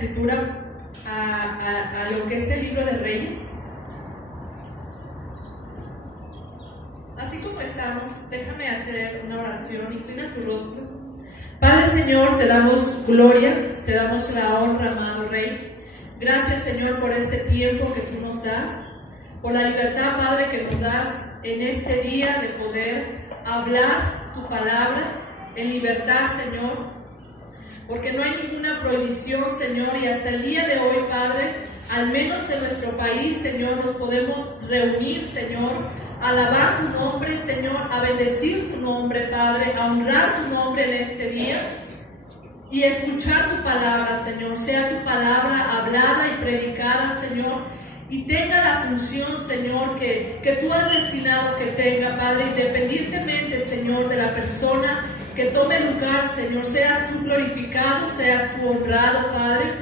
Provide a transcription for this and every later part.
escritura a lo que es el libro de Reyes. Así como estamos, déjame hacer una oración. Inclina tu rostro. Padre Señor, te damos gloria, te damos la honra, amado Rey. Gracias, Señor, por este tiempo que tú nos das, por la libertad, Padre, que nos das en este día de poder hablar tu palabra en libertad, Señor, porque no hay ninguna prohibición, Señor, y hasta el día de hoy, Padre, al menos en nuestro país, Señor, nos podemos reunir, Señor, a alabar tu nombre, Señor, a bendecir tu nombre, Padre, a honrar tu nombre en este día y escuchar tu palabra, Señor, sea tu palabra hablada y predicada, Señor, y tenga la función, Señor, que tú has destinado que tenga, Padre, independientemente, Señor, de la persona que tome lugar, Señor, seas tú glorificado, seas tú honrado, Padre.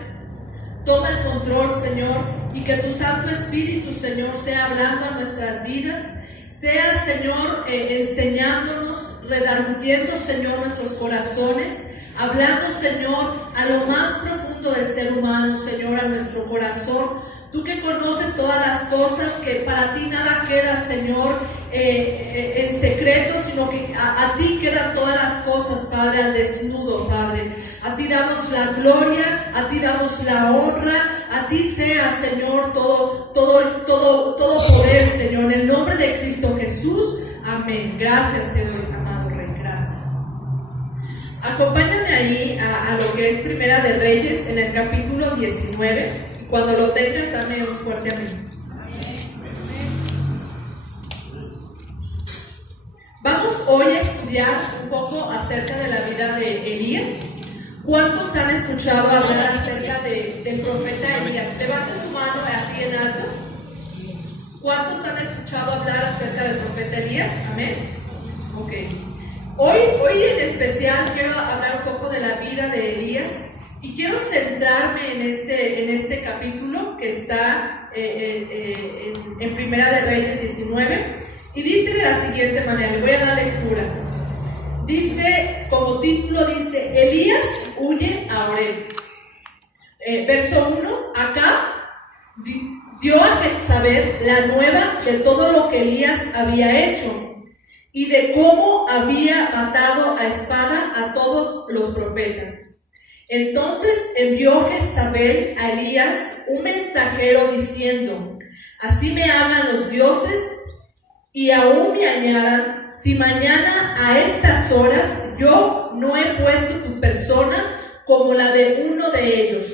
Toma el control, Señor, y que tu Santo Espíritu, Señor, sea hablando a nuestras vidas, sea, Señor, enseñándonos, redarguyendo, Señor, nuestros corazones, hablando, Señor, a lo más profundo del ser humano, Señor, a nuestro corazón. Tú que conoces todas las cosas, que para ti nada queda, Señor, en secreto, sino que a ti quedan todas las cosas, Padre, al desnudo, Padre. A ti damos la gloria, a ti damos la honra, a ti sea, Señor, todo poder, Señor, en el nombre de Cristo Jesús. Amén. Gracias te doy, amado Rey, gracias. Acompáñame ahí a lo que es Primera de Reyes, en el capítulo 19. Cuando lo tengas, dame un fuerte amén. Vamos hoy a estudiar un poco acerca de la vida de Elías. ¿Cuántos han escuchado hablar acerca del profeta Elías? Levante su mano así en alto. ¿Cuántos han escuchado hablar acerca del profeta Elías? Amén. Ok. Hoy en especial quiero hablar un poco de la vida de Elías. Y quiero centrarme en este capítulo que está en Primera de Reyes 19, y dice de la siguiente manera, le voy a dar lectura. Dice, como título dice, Elías huye a Oreb. Verso 1, acá dio a Jezabel la nueva de todo lo que Elías había hecho y de cómo había matado a espada a todos los profetas. Entonces envió Jezabel a Elías un mensajero diciendo, así me hagan los dioses y aún me añadan, si mañana a estas horas yo no he puesto tu persona como la de uno de ellos.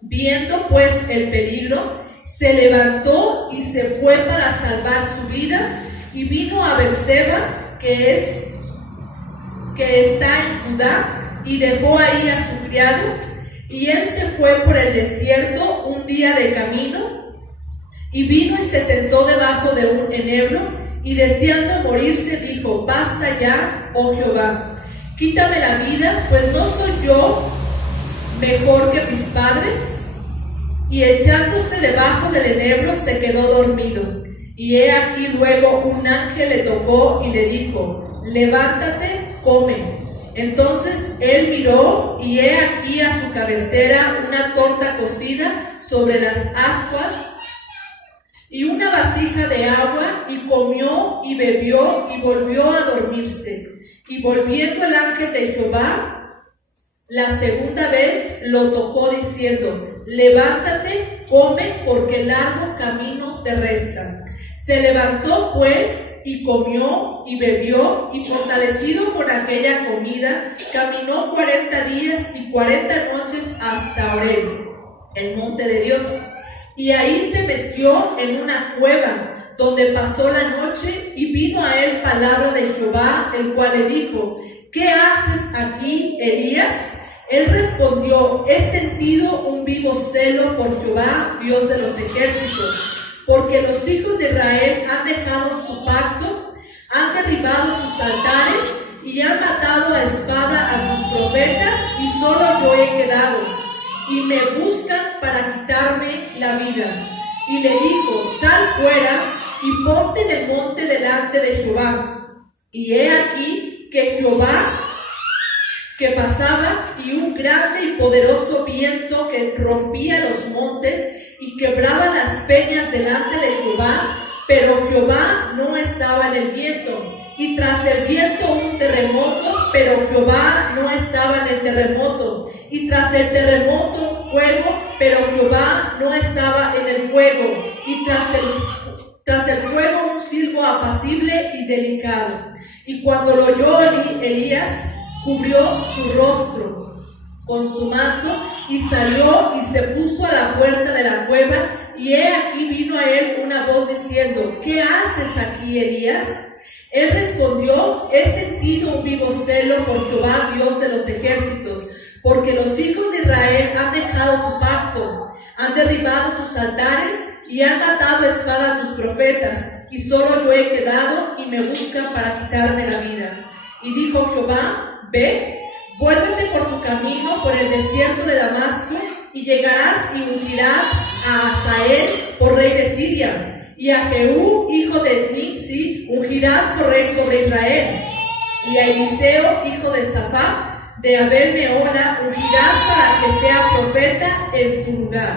Viendo pues el peligro, se levantó y se fue para salvar su vida y vino a Berseba, que está en Judá, y dejó ahí a su criado, y él se fue por el desierto un día de camino, y vino y se sentó debajo de un enebro, y deseando morirse dijo, basta ya, oh Jehová, quítame la vida, pues no soy yo mejor que mis padres. Y echándose debajo del enebro se quedó dormido, y he aquí luego un ángel le tocó y le dijo, levántate, come. Entonces él miró, y he aquí a su cabecera una torta cocida sobre las ascuas y una vasija de agua, y comió y bebió y volvió a dormirse. Y volviendo el ángel de Jehová la segunda vez lo tocó diciendo, levántate, come, porque largo camino te resta. Se levantó pues y comió y bebió, y fortalecido con aquella comida, caminó 40 días y 40 noches hasta Oreb, el monte de Dios. Y ahí se metió en una cueva, donde pasó la noche, y vino a él palabra de Jehová, el cual le dijo, ¿qué haces aquí, Elías? Él respondió, he sentido un vivo celo por Jehová, Dios de los ejércitos, porque los hijos de Israel han dejado tu pacto, han derribado tus altares y han matado a espada a tus profetas, y solo yo he quedado, y me buscan para quitarme la vida. Y le dijo, sal fuera y ponte en el monte delante de Jehová. Y he aquí que Jehová que pasaba, y un grande y poderoso viento que rompía los montes y quebraba las peñas delante de Jehová, pero Jehová no estaba en el viento. Y tras el viento un terremoto, pero Jehová no estaba en el terremoto. Y tras el terremoto un fuego, pero Jehová no estaba en el fuego. Y tras el fuego un silbo apacible y delicado. Y cuando lo oyó Elías, cubrió su rostro con su manto y salió y se puso a la puerta de la cueva. Y he aquí vino a él una voz diciendo: ¿qué haces aquí, Elías? Él respondió: he sentido un vivo celo por Jehová, Dios de los ejércitos, porque los hijos de Israel han dejado tu pacto, han derribado tus altares y han atado espada a tus profetas, y solo yo he quedado y me buscan para quitarme la vida. Y dijo Jehová: ve, vuélvete por tu camino por el desierto de Damasco, y llegarás y ungirás a Hazael por rey de Siria, y a Jehú, hijo de Nimsi, ungirás por rey sobre Israel, y a Eliseo, hijo de Safat, de Abel Mehola, ungirás para que sea profeta en tu lugar.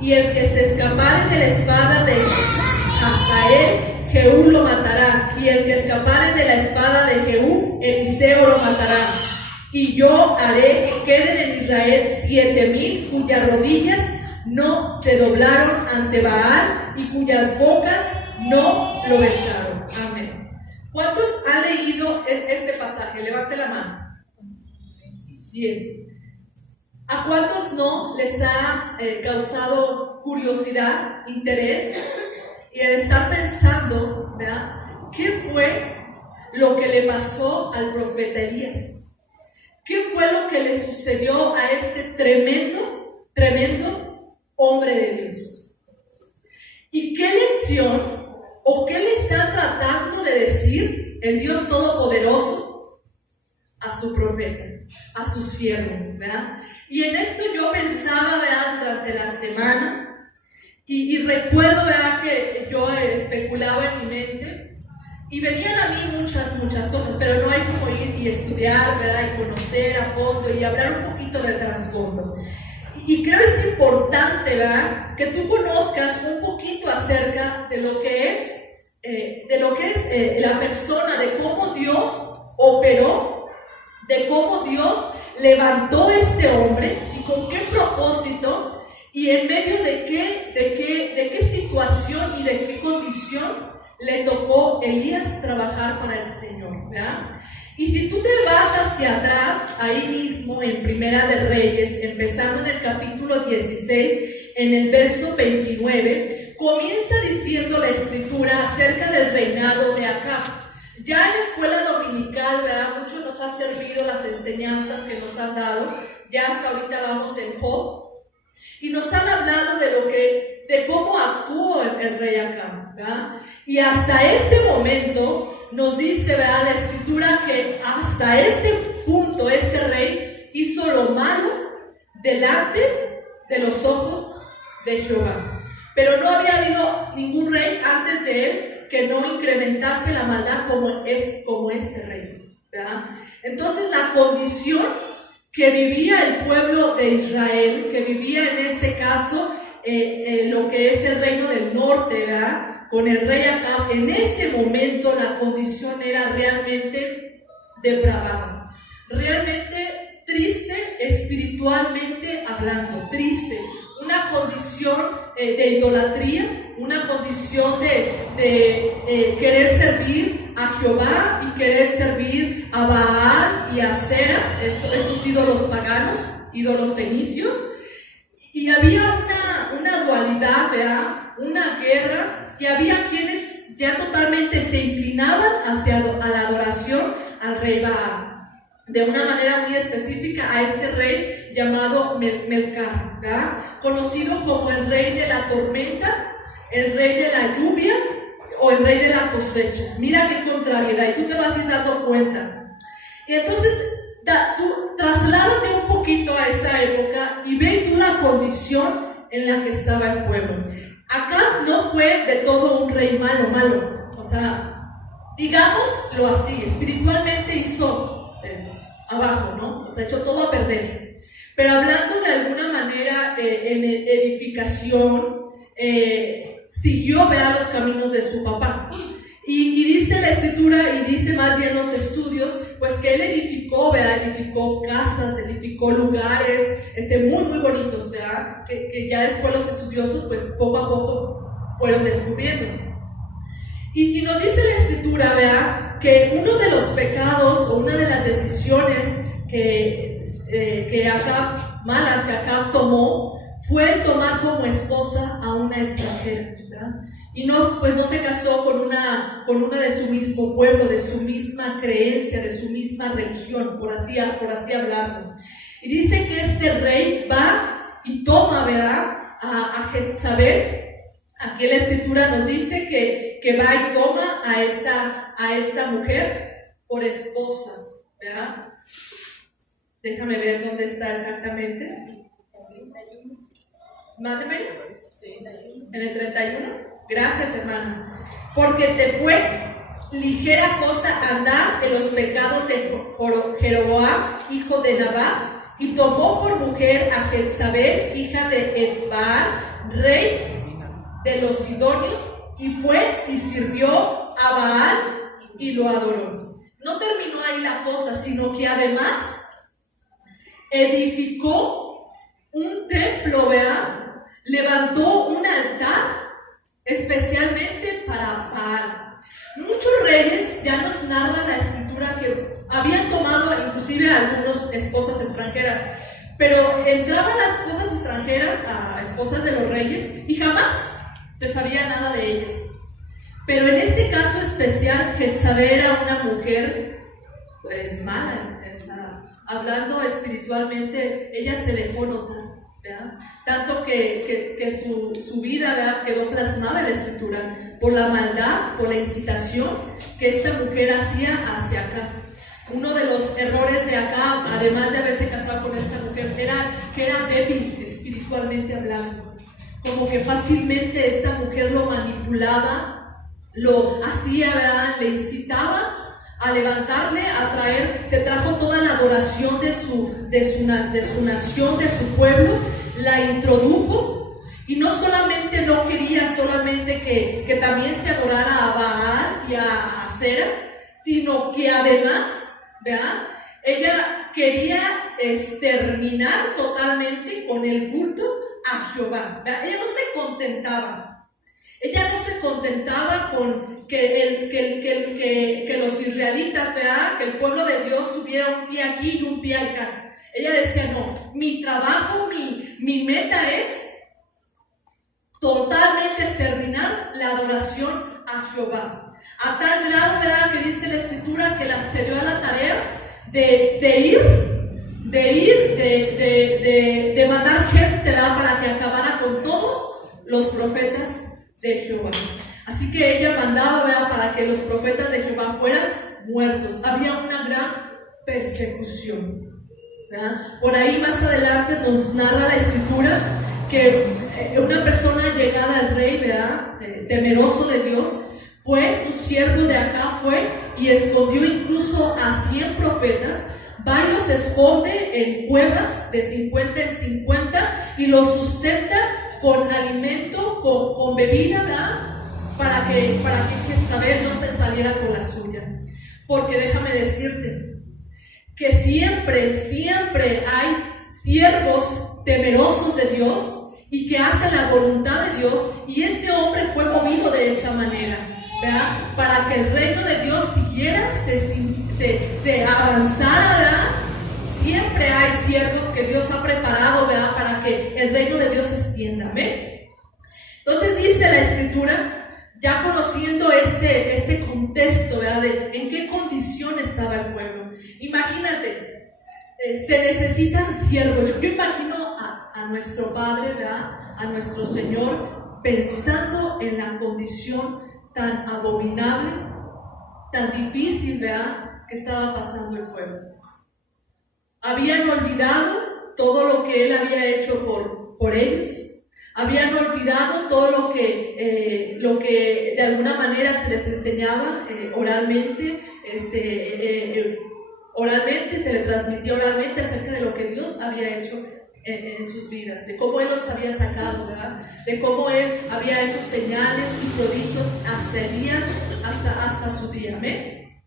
Y el que se escapare de la espada de Hazael, Jehú lo matará, y el que escapare de la espada de Jehú, Eliseo lo matará. Y yo haré que queden en Israel 7,000 cuyas rodillas no se doblaron ante Baal y cuyas bocas no lo besaron. Amén. ¿Cuántos han leído este pasaje? Levante la mano. Bien. ¿A cuántos no les ha causado curiosidad, interés y el estar pensando, ¿verdad? ¿Qué fue lo que le pasó al profeta Elías? ¿Qué fue lo que le sucedió a este tremendo hombre de Dios? ¿Y qué lección o qué le está tratando de decir el Dios Todopoderoso a su profeta, a su siervo, ¿verdad? Y en esto yo pensaba, ¿verdad?, durante la semana y recuerdo, ¿verdad?, que yo especulaba en mi mente. Y venían a mí muchas cosas, pero no hay como ir y estudiar, ¿verdad?, y conocer a fondo y hablar un poquito del trasfondo. Y creo que es importante, ¿verdad?, que tú conozcas un poquito acerca de lo que es la persona, de cómo Dios operó, de cómo Dios levantó este hombre y con qué propósito y en medio de qué situación y de qué condición le tocó Elías trabajar para el Señor, ¿verdad? Y si tú te vas hacia atrás, ahí mismo en Primera de Reyes, empezando en el capítulo 16, en el verso 29, comienza diciendo la Escritura acerca del reinado de Acab. Ya en la escuela dominical, ¿verdad?, mucho nos ha servido las enseñanzas que nos han dado. Ya hasta ahorita vamos en Job. Y nos han hablado de cómo actuó el rey Acab, ¿verdad? Y hasta este momento nos dice, ¿verdad?, la Escritura que hasta este punto este rey hizo lo malo delante de los ojos de Jehová. Pero no había habido ningún rey antes de él que no incrementase la maldad como este rey, ¿verdad? Entonces la condición que vivía el pueblo de Israel, que vivía en este caso lo que es el reino del norte, ¿verdad?, con el rey Acab, en ese momento la condición era realmente depravada, realmente triste, espiritualmente hablando, triste, una condición de idolatría, una condición de querer servir a Jehová y querer servir a Baal y a Asera, estos ídolos paganos, ídolos fenicios. Y había una dualidad, ¿verdad?, una guerra, y había quienes ya totalmente se inclinaban hacia la adoración al rey Baal, de una manera muy específica a este rey llamado Melcar, ¿verdad?, conocido como el rey de la tormenta, el rey de la lluvia o el rey de la cosecha. Mira qué contrariedad, y tú te vas a ir dando cuenta. Y entonces tú trasládate un poquito a esa época y ve tú la condición en la que estaba el pueblo. Acab no fue de todo un rey malo, o sea, digámoslo así, espiritualmente hizo abajo, ¿no? O sea, echó todo a perder. Pero hablando de alguna manera en edificación, siguió, vea, los caminos de su papá. Y dice la escritura, y dice más bien los estudios, pues que él edificó, ¿verdad? Edificó casas, edificó lugares muy, muy bonitos, ¿verdad? Que ya después los estudiosos, pues poco a poco fueron descubriendo. Y nos dice la escritura, ¿verdad? Que uno de los pecados o una de las decisiones que Acab tomó fue tomar como esposa a una extranjera, ¿verdad? Y no se casó con una de su mismo pueblo, de su misma creencia, de su misma religión, por así hablarlo. Y dice que este rey va y toma, ¿verdad?, a Jezabel. Aquí la escritura nos dice que va y toma a esta mujer por esposa, ¿verdad? Déjame ver dónde está exactamente. Mándeme. En el 31. Gracias, hermana. Porque te fue ligera cosa andar en los pecados de Jeroboam, hijo de Nabat, y tomó por mujer a Jezabel, hija de Etbaal, rey de los sidonios, y fue y sirvió a Baal y lo adoró. No terminó ahí la cosa, sino que además edificó un templo, ¿verdad? Levantó un altar especialmente para Baal. Muchos reyes, ya nos narra la escritura, que habían tomado inclusive algunas esposas extranjeras, pero entraban las esposas extranjeras a esposas de los reyes y jamás se sabía nada de ellas. Pero en este caso especial, Jezabel era una mujer mala, o sea, hablando espiritualmente, ella se dejó notar, ¿verdad? Tanto que su vida, ¿verdad?, quedó plasmada en la escritura por la maldad, por la incitación que esta mujer hacía hacia acá. Uno de los errores de acá, además de haberse casado con esta mujer, era que era débil espiritualmente hablando. Como que fácilmente esta mujer lo manipulaba, lo hacía, ¿verdad?, le incitaba a levantarle, a traer, se trajo toda la adoración de su nación, de su pueblo, la introdujo, y no solamente no quería solamente que también se adorara a Baal y a Asera, sino que además, ¿verdad?, ella quería exterminar totalmente con el culto a Jehová, ¿verdad? Ella no se contentaba. Ella no se contentaba con que los israelitas, ¿verdad?, que el pueblo de Dios tuviera un pie aquí y un pie acá. Ella decía, no, mi trabajo, mi meta es totalmente exterminar la adoración a Jehová. A tal grado, ¿verdad?, que dice la escritura que se dio a la tarea de mandar gente, ¿verdad?, para que acabara con todos los profetas de Jehová. Así que ella mandaba, ¿verdad?, para que los profetas de Jehová fueran muertos. Había una gran persecución, ¿verdad? Por ahí más adelante nos narra la escritura que una persona llegada al rey, ¿verdad?, temeroso de Dios, fue un siervo de acá, fue y escondió incluso a 100 profetas. Va y los esconde en cuevas de 50 en 50 y los sustenta con alimento, con bebida, ¿verdad?, para que Jezabel no se saliera con la suya. Porque déjame decirte que siempre hay siervos temerosos de Dios y que hacen la voluntad de Dios, y este hombre fue movido de esa manera, ¿verdad?, para que el reino de Dios siguiera, se avanzara, ¿verdad? Siempre hay siervos que Dios ha preparado, ¿verdad?, para que el reino de Dios se extienda. ¿Ven? Entonces dice la escritura, ya conociendo este contexto, ¿verdad?, de en qué condición estaba el pueblo. Imagínate, se necesitan siervos. Yo imagino a nuestro Padre, ¿verdad?, a nuestro Señor, pensando en la condición tan abominable, tan difícil, ¿verdad?, que estaba pasando el pueblo. Habían olvidado todo lo que Él había hecho por ellos. Habían olvidado todo lo que de alguna manera se les enseñaba oralmente, oralmente, se le transmitió oralmente acerca de lo que Dios había hecho en sus vidas, de cómo Él los había sacado, ¿verdad? De cómo Él había hecho señales y prodigios hasta su día, amén.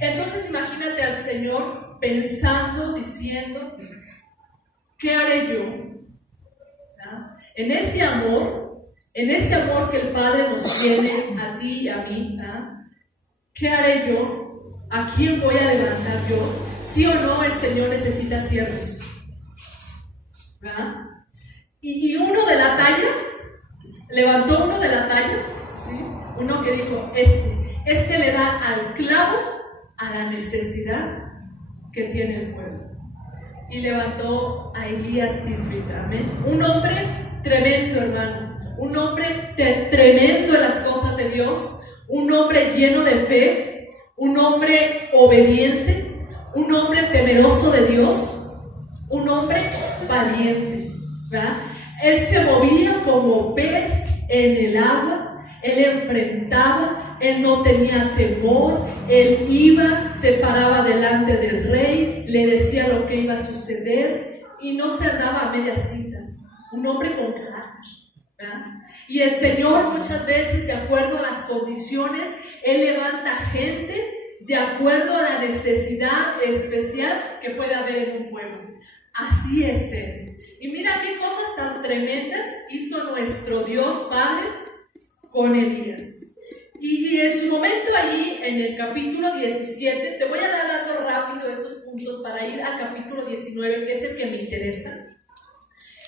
Entonces imagínate al Señor pensando, diciendo, ¿qué haré yo? ¿verdad? En ese amor que el Padre nos tiene a ti y a mí, ¿verdad? ¿Qué haré yo? ¿A quién voy a levantar yo? ¿Sí o no el Señor necesita siervos? ¿Verdad? Y uno de la talla, levantó uno de la talla, ¿sí? Uno que dijo, este le da al clavo a la necesidad que tiene el pueblo. Y levantó a Elías Tisbita, amén. Un hombre tremendo, hermano, un hombre tremendo en las cosas de Dios, un hombre lleno de fe, un hombre obediente, un hombre temeroso de Dios, un hombre valiente, ¿verdad? Él se movía como pez en el agua, él enfrentaba, él no tenía temor, él iba, se paraba delante del rey, le decía lo que iba a suceder y no se daba a medias tintas, un hombre con carácter, ¿verdad? Y el Señor muchas veces, de acuerdo a las condiciones, Él levanta gente de acuerdo a la necesidad especial que pueda haber en un pueblo. Así es Él. Y mira qué cosas tan tremendas hizo nuestro Dios Padre con Elías. Y en su momento allí, en el capítulo 17, te voy a dar dando rápido estos puntos para ir al capítulo 19, que es el que me interesa.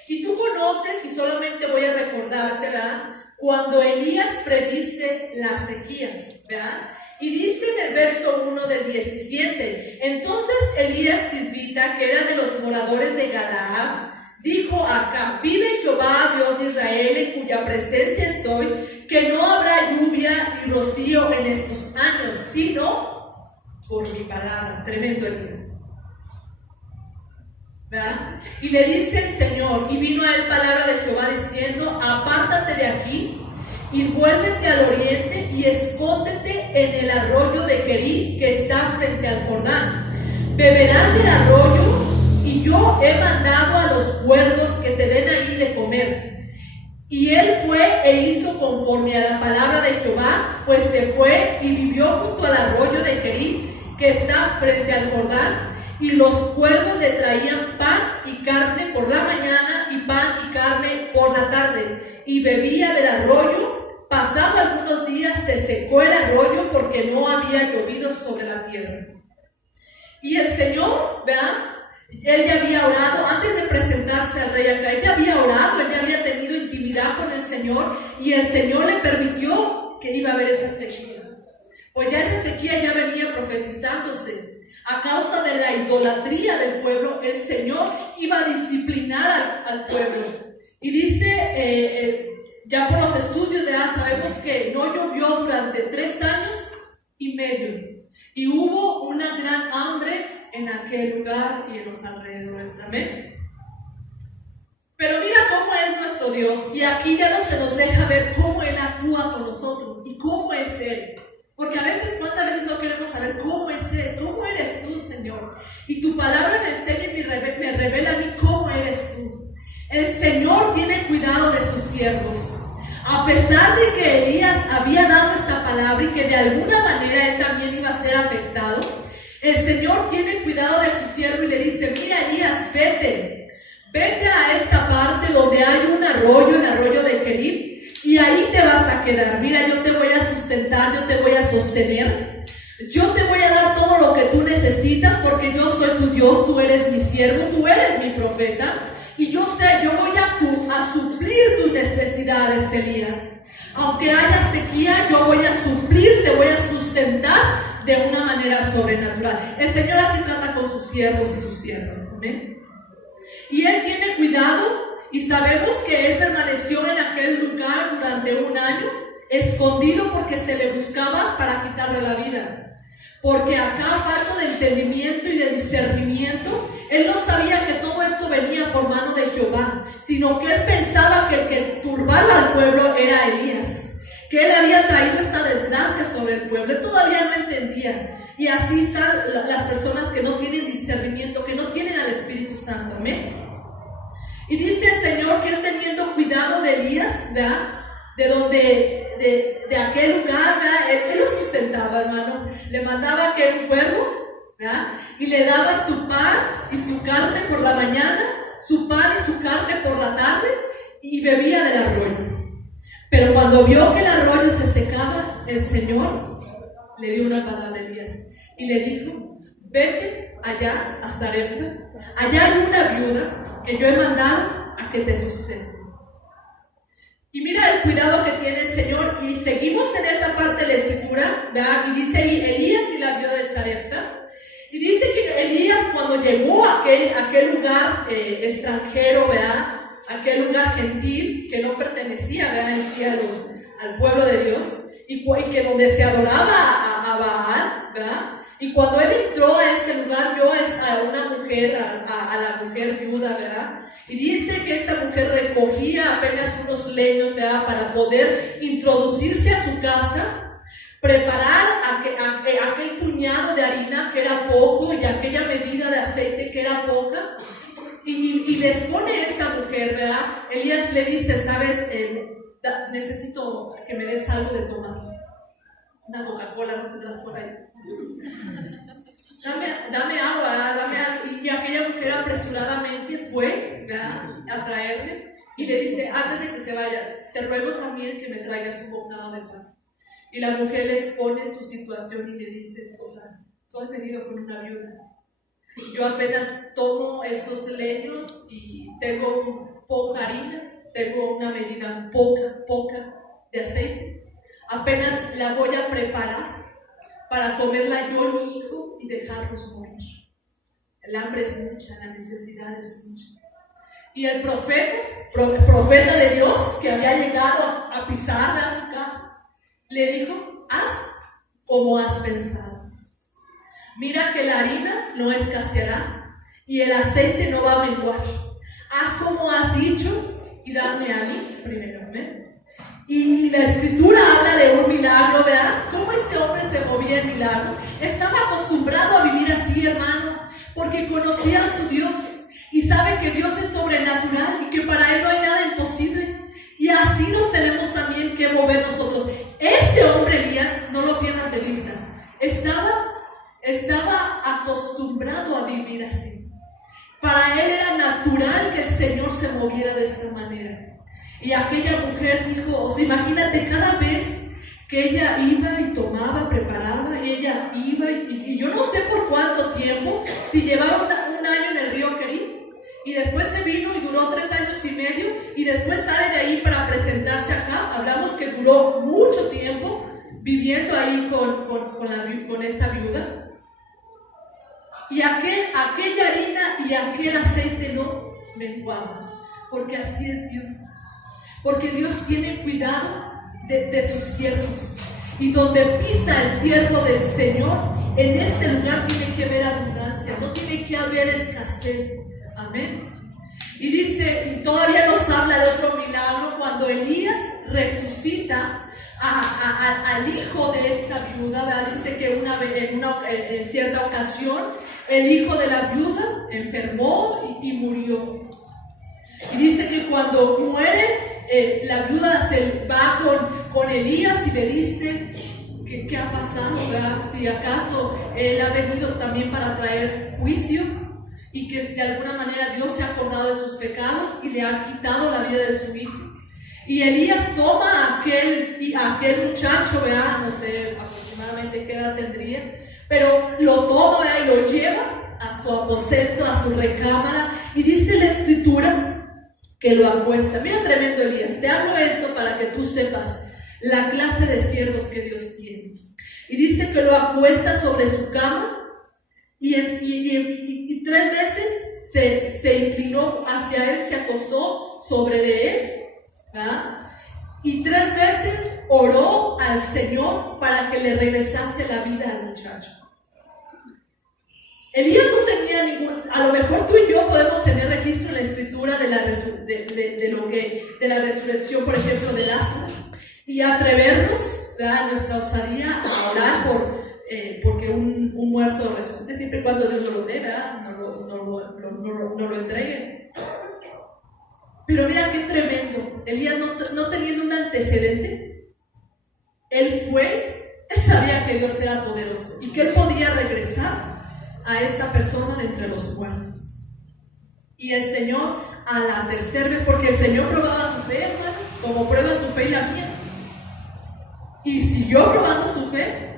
Y tú conoces, y solamente voy a recordarte, ¿verdad? Cuando Elías predice la sequía, ¿verdad? Y dice en el verso 1 del 17, entonces Elías Tisbita, que era de los moradores de Galaad, dijo a Acab, vive Jehová, Dios de Israel, en cuya presencia estoy, que no habrá lluvia ni rocío en estos años, sino por mi palabra. Tremendo Elías, ¿verdad? Y le dice el Señor, y vino a él palabra de Jehová diciendo, apártate de aquí y vuélvete al oriente y escóndete en el arroyo de Querí que está frente al Jordán. Beberás del arroyo y yo he mandado a los cuervos que te den ahí de comer. Y él fue e hizo conforme a la palabra de Jehová, pues se fue y vivió junto al arroyo de Querí que está frente al Jordán. Y los cuervos le traían pan y carne por la mañana y pan y carne por la tarde. Y bebía del arroyo. Pasado algunos días se secó el arroyo porque no había llovido sobre la tierra. Y el Señor, ¿verdad? Él ya había orado, antes de presentarse al rey acá, él ya había orado, él ya había tenido intimidad con el Señor. Y el Señor le permitió que iba a haber esa sequía. Pues ya esa sequía ya venía profetizándose. A causa de la idolatría del pueblo, el Señor iba a disciplinar al pueblo. Y dice, ya por los estudios de sabemos que no llovió durante 3 años y medio. Y hubo una gran hambre en aquel lugar y en los alrededores. Amén. Pero mira cómo es nuestro Dios. Y aquí ya no se nos deja ver cómo Él actúa con nosotros y cómo es Él. Porque a veces, ¿cuántas veces no queremos saber cómo es Él? ¿Cómo eres tú, Señor? Y tu palabra me enseña y me revela a mí cómo eres tú. El Señor tiene cuidado de sus siervos. A pesar de que Elías había dado esta palabra y que de alguna manera él también iba a ser afectado, el Señor tiene cuidado de su siervo y le dice, mira Elías, vete a esta parte donde hay un arroyo, el arroyo de Querí, y ahí te vas a quedar. Mira, yo te voy a sustentar, yo te voy a sostener, yo te voy a dar todo lo que tú necesitas porque yo soy tu Dios, tú eres mi siervo, tú eres mi profeta. Y yo sé, yo voy a suplir tus necesidades, Elías. Aunque haya sequía, yo voy a suplir, te voy a sustentar de una manera sobrenatural. El Señor así trata con sus siervos y sus siervas. ¿Amén? Y Él tiene cuidado y sabemos que Él permaneció en aquel lugar durante 1 año, escondido porque se le buscaba para quitarle la vida. Porque acá, falta de entendimiento y de discernimiento, él no sabía que todo esto venía por mano de Jehová, sino que él pensaba que el que turbaba al pueblo era Elías, que él había traído esta desgracia sobre el pueblo. Él todavía no entendía. Y así están las personas que no tienen discernimiento, que no tienen al Espíritu Santo. Amén. Y dice el Señor que él, teniendo cuidado de Elías, ¿verdad?, de aquel lugar, ¿verdad?, él lo sustentaba, hermano. Le mandaba aquel cuervo, ¿verdad?, y le daba su pan y su carne por la mañana, su pan y su carne por la tarde, y bebía del arroyo. Pero cuando vio que el arroyo se secaba, el Señor le dio una palabra a Elías y le dijo: vete allá a Sarepta, allá hay una viuda que yo he mandado a que te sustente. Y mira el cuidado que tiene el Señor. Y seguimos en esa parte de la Escritura, ¿verdad? Y dice Elías y la viuda de Sarepta. Y dice que Elías, cuando llegó a aquel lugar extranjero, ¿verdad?, aquel lugar gentil que no pertenecía, ¿verdad?, en sí al pueblo de Dios, y que donde se adoraba a Baal, ¿verdad? Y cuando él entró a ese lugar, vio a una mujer, a la mujer viuda, ¿verdad? Y dice que esta mujer recogía apenas unos leños, ¿verdad?, para poder introducirse a su casa, preparar aquel puñado de harina que era poco y aquella medida de aceite que era poca. Y les pone esta mujer, ¿verdad? Elías le dice: sabes, necesito que me des algo de tomar. Una Coca-Cola, ¿no tendrás por ahí? Dame agua, ¿verdad? Dame algo. Y aquella mujer apresuradamente fue, ¿verdad?, a traerle, y le dice: antes de que se vaya, te ruego también que me traigas un bocado de pan. Y la mujer le expone su situación y le dice: o sea, tú has venido con una viuda. Yo apenas tomo esos leños y tengo poca harina, tengo una medida poca de aceite. Apenas la voy a preparar para comerla yo y mi hijo y dejarlos morir. El hambre es mucha, la necesidad es mucha. Y el profeta de Dios, que había llegado a pisarle a su casa, le dijo: haz como has pensado. Mira que la harina no escaseará y el aceite no va a menguar. Haz como has dicho y dame a mí primero. ¿Amén? Y la Escritura habla de un milagro, ¿verdad? Cómo este hombre se movía en milagros. Estaba acostumbrado a vivir así, hermano, porque conocía a su Dios y sabe que Dios es sobrenatural y que para Él no hay nada imposible. Y así nos tenemos también que mover nosotros. Este hombre, Elías, no lo pierdas de vista, estaba acostumbrado a vivir así. Para él era natural que el Señor se moviera de esta manera. Y aquella mujer dijo: o sea, imagínate, cada vez que ella iba y tomaba, preparaba, y ella iba y yo no sé por cuánto tiempo, si llevaba un año en el río Kerit, y después se vino y duró 3 años y medio, y después sale de ahí para presentarse acá. Hablamos que duró mucho tiempo viviendo ahí con esta viuda. Y aquella harina y aquel aceite no menguaban, porque así es Dios. Porque Dios tiene cuidado de sus siervos. Y donde pisa el siervo del Señor, en ese lugar tiene que haber abundancia, no tiene que haber escasez. Amén. Y dice, y todavía nos habla de otro milagro, cuando Elías resucita al hijo de esta viuda, ¿verdad? Dice que en cierta ocasión el hijo de la viuda enfermó y murió. Y dice que cuando muere, la viuda se va con Elías y le dice: ¿qué ha pasado, ¿verdad? Si acaso él ha venido también para traer juicio, y que de alguna manera Dios se ha acordado de sus pecados y le ha quitado la vida de su hijo. Y Elías toma a aquel muchacho, ¿verdad? No sé aproximadamente qué edad tendría, pero lo toma, ¿verdad?, y lo lleva a su aposento, a su recámara, y dice la Escritura que lo acuesta. Mira, tremendo, Elías. Te hago esto para que tú sepas la clase de siervos que Dios tiene. Y dice que lo acuesta sobre su cama y 3 veces se inclinó hacia él, se acostó sobre de él, ¿verdad? Y 3 veces oró al Señor para que le regresase la vida al muchacho. Elías no tenía a lo mejor tú y yo podemos tener registro en la Escritura de la resurrección, por ejemplo, de Lázaro. y atrevernos, ¿verdad?, nuestra osadía a orar porque un muerto resucite, siempre y cuando Dios no lo dé, ¿verdad?, no lo entreguen. Pero mira qué tremendo. Elías, no teniendo un antecedente, él sabía que Dios era poderoso y que él podía regresar a esta persona de entre los muertos. Y el Señor, a la tercera vez, porque el Señor probaba su fe, hermano, como prueba tu fe y la mía, y siguió probando su fe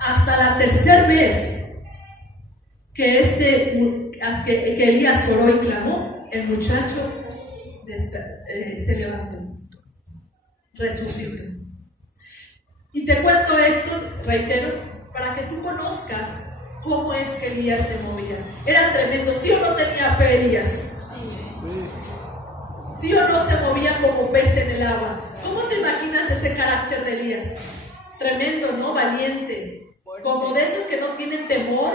hasta la tercera vez que Elías oró y clamó. El muchacho se levantó, resucitó. Y te cuento esto, reitero, para que tú conozcas cómo es que Elías se movía. Era tremendo. ¿Sí o no tenía fe Elías? ¿Sí o no se movía como pez en el agua? ¿Cómo te imaginas ese carácter de Elías? Tremendo, ¿no? Valiente. Como de esos que no tienen temor,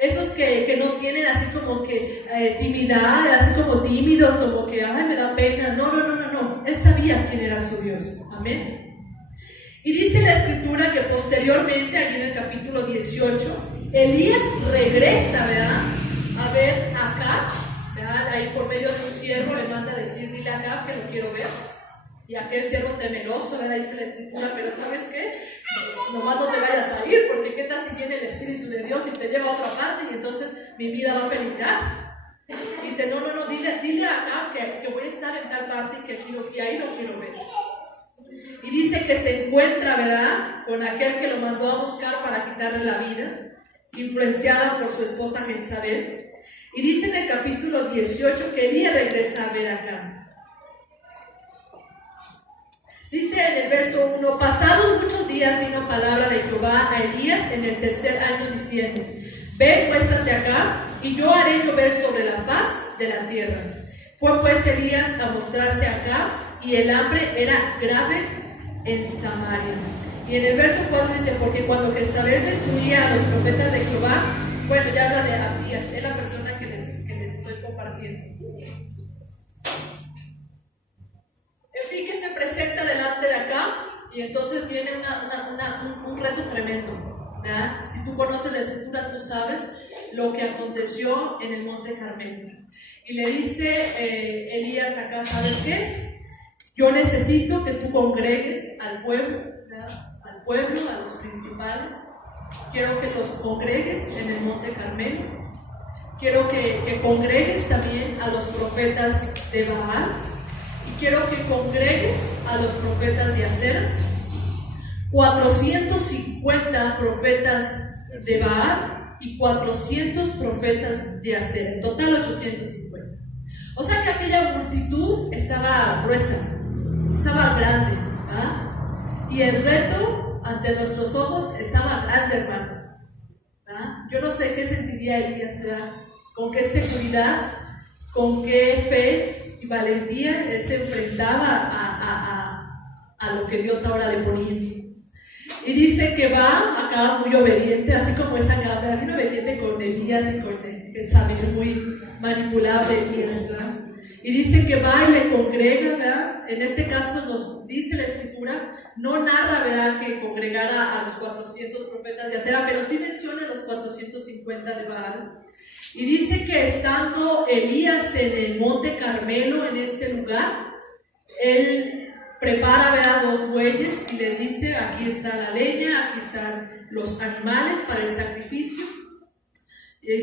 esos que no tienen así como que timidez, así como tímidos, como que, ay, me da pena. No. Él sabía quién era su Dios. Amén. Y dice la Escritura que posteriormente, allí en el capítulo 18, Elías regresa, ¿verdad?, a ver a Acab, ¿verdad?, ahí por medio de un siervo le manda a decir, dile a Acab que lo quiero ver. Y aquel siervo temeroso, ¿verdad?, dice la Escritura, pero ¿sabes qué? Pues nomás no te vayas a ir, porque qué tal si viene el Espíritu de Dios y te lleva a otra parte y entonces mi vida va a peligrar. Y dice, no, dile a Acab que voy a estar en tal parte y ahí lo quiero ver. Y dice que se encuentra, ¿verdad?, con aquel que lo mandó a buscar para quitarle la vida, influenciada por su esposa Jezabel. Y dice en el capítulo 18 que Elías regresa a ver acá. Dice en el verso 1, pasados muchos días vino palabra de Jehová a Elías en el tercer año diciendo, ven, muéstrate acá, y yo haré llover sobre la faz de la tierra. Fue pues Elías a mostrarse acá, y el hambre era grave en Samaria. Y en el verso 4 dice, porque cuando Jezabel destruía a los profetas de Jehová, bueno, ya habla de Abdías, es la persona que les estoy compartiendo. En fin, que se presenta delante de acá, y entonces viene un reto tremendo, ¿verdad? Si tú conoces la Escritura, tú sabes lo que aconteció en el monte Carmelo. Y le dice Elías acá, ¿sabes qué? Yo necesito que tú congregues al pueblo, ¿verdad?, a los principales. Quiero que los congregues en el monte Carmelo. Quiero que congregues también a los profetas de Baal. Y quiero que congregues a los profetas de Acera. 450 profetas de Baal y 400 profetas de Acera. En total 850. O sea que aquella multitud estaba gruesa, estaba grande, ¿verdad? Y el reto ante nuestros ojos estaba grande, hermanos, ¿verdad? Yo no sé qué sentiría Elías, ¿verdad?, con qué seguridad, con qué fe y valentía él se enfrentaba a lo que Dios ahora le ponía. Y dice que va acá muy obediente, así como esa cabra, muy obediente con Elías y con Jezabel, muy manipulable Elías, ¿verdad? Y dice que va y le congrega, ¿verdad? En este caso nos dice la Escritura, no narra, ¿verdad?, que congregara a los 400 profetas de Acera, pero sí menciona los 450 de Baal. Y dice que estando Elías en el monte Carmelo, en ese lugar, él prepara, ¿verdad?, 2 bueyes y les dice, aquí está la leña, aquí están los animales para el sacrificio.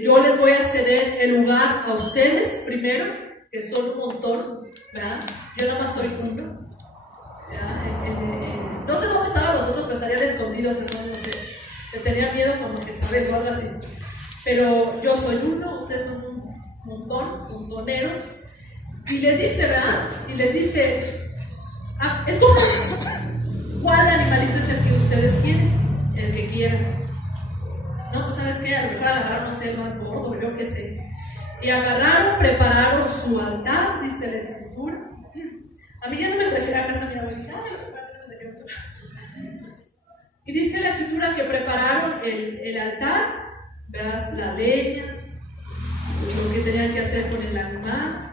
Yo les voy a ceder el lugar a ustedes primero, que son un montón, ¿verdad? Yo nada más soy uno, ¿verdad? No sé dónde estaban los otros, pero estarían escondidos, no sé. Me tenía miedo como que saben o algo así. Pero yo soy uno, ustedes son un montón, montoneros. Y les dice, ¿verdad? Y les dice, escojan cuál animalito es el que ustedes quieren, el que quieran. No, pues ¿sabes qué? A lo mejor agarraron, no sé, el más gordo, yo qué sé. Y agarraron, prepararon su altar, dice la Escritura. A mí ya no me trajeron acá hasta mi abuelita. Y dice la Escritura que prepararon el altar, ¿verdad?, la leña, lo que tenían que hacer con el animal,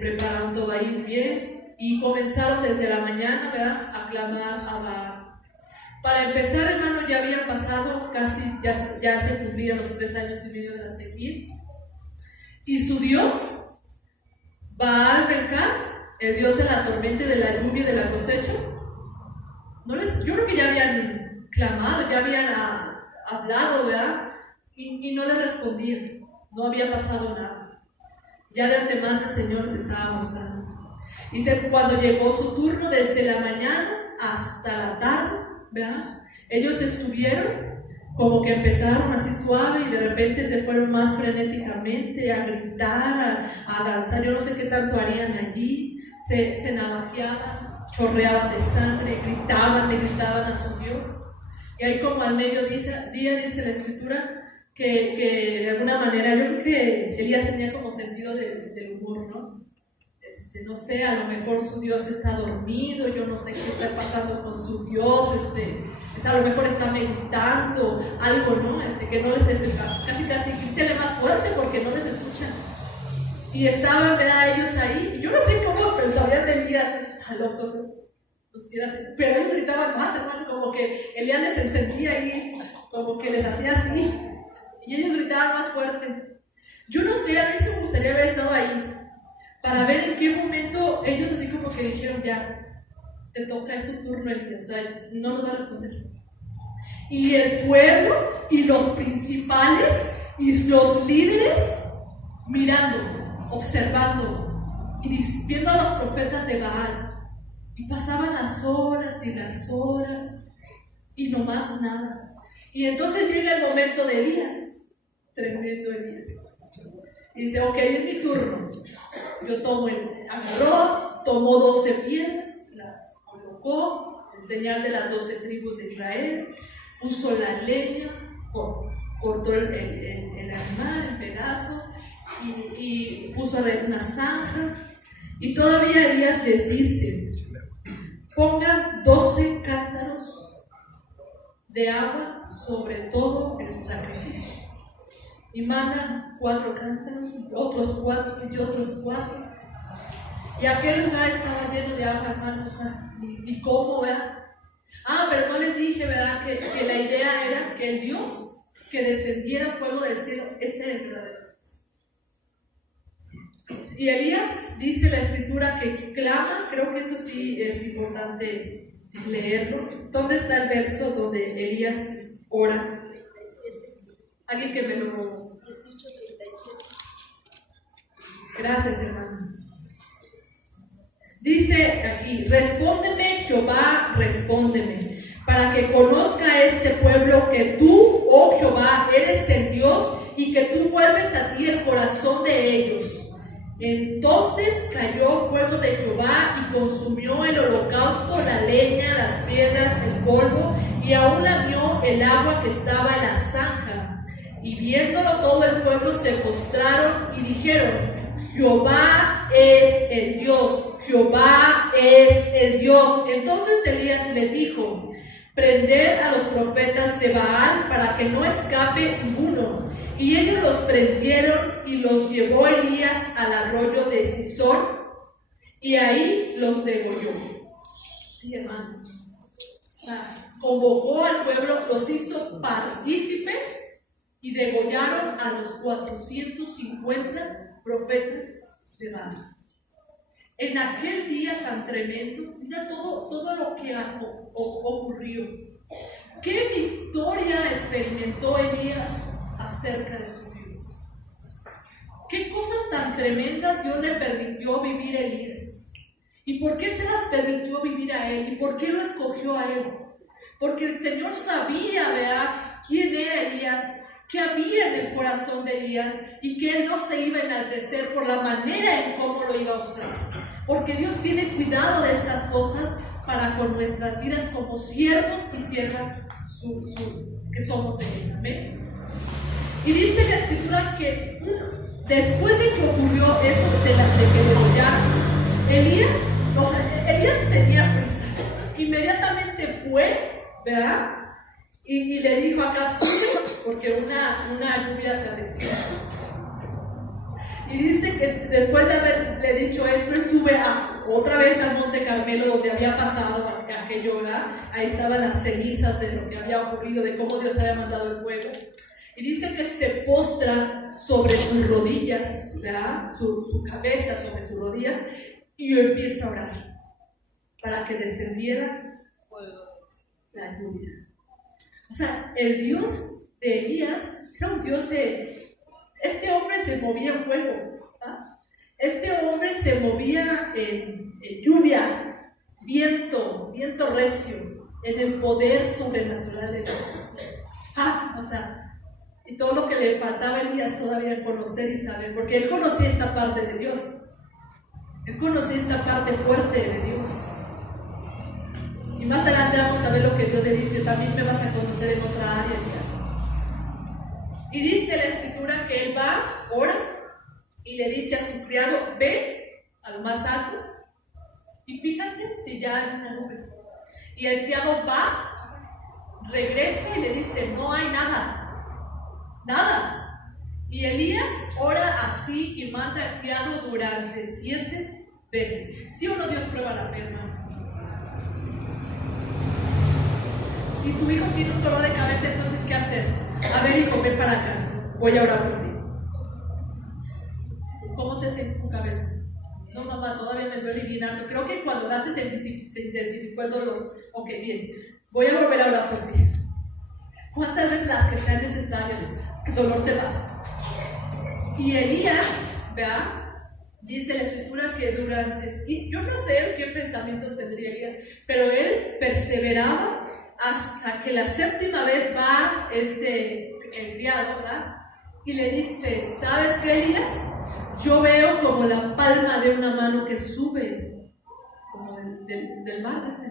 prepararon todo ahí bien. y comenzaron desde la mañana, ¿verdad?, a clamar a Baal. Para empezar, hermano, ya habían pasado casi, ya se cumplían los 3 años y medio de la sequía. Y su Dios, Baal Bercán, el Dios de la tormenta, de la lluvia y de la cosecha, yo creo que ya habían clamado, ya habían hablado, ¿verdad? Y no les respondían, no había pasado nada. Ya de antemano el Señor les estaba mostrando. Dice, cuando llegó su turno, desde la mañana hasta la tarde, ¿verdad?, ellos estuvieron como que empezaron así suave y de repente se fueron más frenéticamente a gritar, a danzar. Yo no sé qué tanto harían allí. Se navajeaban, chorreaban de sangre, le gritaban a su Dios. Y ahí como al mediodía dice la Escritura que de alguna manera, yo creo que Elías tenía como sentido del humor, ¿no? No sé, a lo mejor su Dios está dormido, yo no sé qué está pasando con su Dios, a lo mejor está meditando, algo, ¿no? Que no les casi grítele más fuerte porque no les escuchan. Y estaban, ¿verdad?, ellos ahí, y yo no sé cómo pensarían de Elías, está loco, pero ellos gritaban más, hermano, como que Elías les encendía ahí, como que les hacía así, y ellos gritaban más fuerte. Yo no sé, a mí sí me gustaría haber estado ahí, para ver en qué momento ellos así como que dijeron, ya, te toca, es tu turno, Elías, o sea, no nos va a responder. Y el pueblo, y los principales, y los líderes, mirando, observando, y viendo a los profetas de Baal, y pasaban las horas, y no más nada. Y entonces llega el momento de Elías, tremendo Elías. Y dice, ok, es mi turno. Yo tomó 12 piedras, las colocó en señal de las 12 tribus de Israel, puso la leña, cortó el animal en pedazos y puso una zanja. Y todavía Elías les dice, pongan 12 cántaros de agua sobre todo el sacrificio. Y mandan 4 cántaros, otros 4 y otros 4. Y aquel lugar estaba lleno de agua, hermanos. ¿Y cómo, verdad? Pero no les dije, ¿verdad?, que la idea era que el Dios que descendiera fuego del cielo, ese era el verdadero Dios. Y Elías, dice la Escritura, que clama. Creo que esto sí es importante leerlo. ¿Dónde está el verso donde Elías ora? 37. Alguien que me lo... 18:37. Gracias, hermano. Dice aquí, respóndeme, Jehová, respóndeme, para que conozca este pueblo que tú, oh Jehová, eres el Dios y que tú vuelves a ti el corazón de ellos. Entonces cayó fuego de Jehová y consumió el holocausto, la leña, las piedras, el polvo, y aún lamió el agua que estaba en la zanja. Y viéndolo todo el pueblo se postraron y dijeron, Jehová es el Dios, Jehová es el Dios. Entonces Elías le dijo, prended a los profetas de Baal para que no escape ninguno. Y ellos los prendieron y los llevó Elías al arroyo de Sison y ahí los degolló. Sí, hermano. Convocó al pueblo, los hizo partícipes y degollaron a los 450 profetas de Baal. En aquel día tan tremendo, mira todo lo que ocurrió. ¿Qué victoria experimentó Elías acerca de su Dios? ¿Qué cosas tan tremendas Dios le permitió vivir a Elías? ¿Y por qué se las permitió vivir a él? ¿Y por qué lo escogió a él? Porque el Señor sabía, ¿verdad?, quién era Elías, qué había en el corazón de Elías y que él no se iba a enaltecer por la manera en cómo lo iba a usar. Porque Dios tiene cuidado de estas cosas para con nuestras vidas como siervos y siervas que somos de él. Amén. Y dice la Escritura que después de que ocurrió eso de que degollaron, Elías tenía prisa. Inmediatamente fue, ¿verdad?, y le dijo a Acab, porque una lluvia se avecina. Y dice que después de haberle dicho esto, él sube otra vez al Monte Carmelo, donde había pasado aquello, ¿verdad? Ahí estaban las cenizas de lo que había ocurrido, de cómo Dios había mandado el fuego. Y dice que se postra sobre sus rodillas, ¿verdad? Su cabeza sobre sus rodillas, y empieza a orar para que descendiera la lluvia. O sea, el Dios de Elías era un Dios de... Este hombre se movía en fuego, ¿verdad? Este hombre se movía en lluvia, viento recio, en el poder sobrenatural de Dios. O sea, y todo lo que le faltaba a Elías todavía conocer y saber, porque él conocía esta parte de Dios. Él conocía esta parte fuerte de Dios. Y más adelante vamos a ver lo que Dios le dice, también me vas a conocer en otra área, Elías. Y dice la Escritura que él va, ora, y le dice a su criado, ve a lo más alto, y fíjate si ya hay una nube. Y el criado va, regresa y le dice, no hay nada. Y Elías ora así y manda al criado durante 7 veces. ¿Sí o no Dios prueba la fe, hermanos? Si tu hijo tiene un dolor de cabeza, entonces ¿qué hacer? A ver, hijo, ven para acá. Voy a orar por ti. ¿Cómo te sientes tu cabeza? No, mamá, todavía me duele bien alto. Creo que cuando naces se intensificó el dolor. Ok, bien. Voy a volver a orar por ti. ¿Cuántas veces las que sean necesarias? ¿Qué dolor te vas? Y Elías, ¿verdad? Dice la Escritura que durante sí, yo no sé qué pensamientos tendría Elías, pero él perseveraba hasta que la 7ª vez va el criado, ¿verdad? Y le dice, ¿sabes qué, Elías? Yo veo como la palma de una mano que sube como del mar, ese.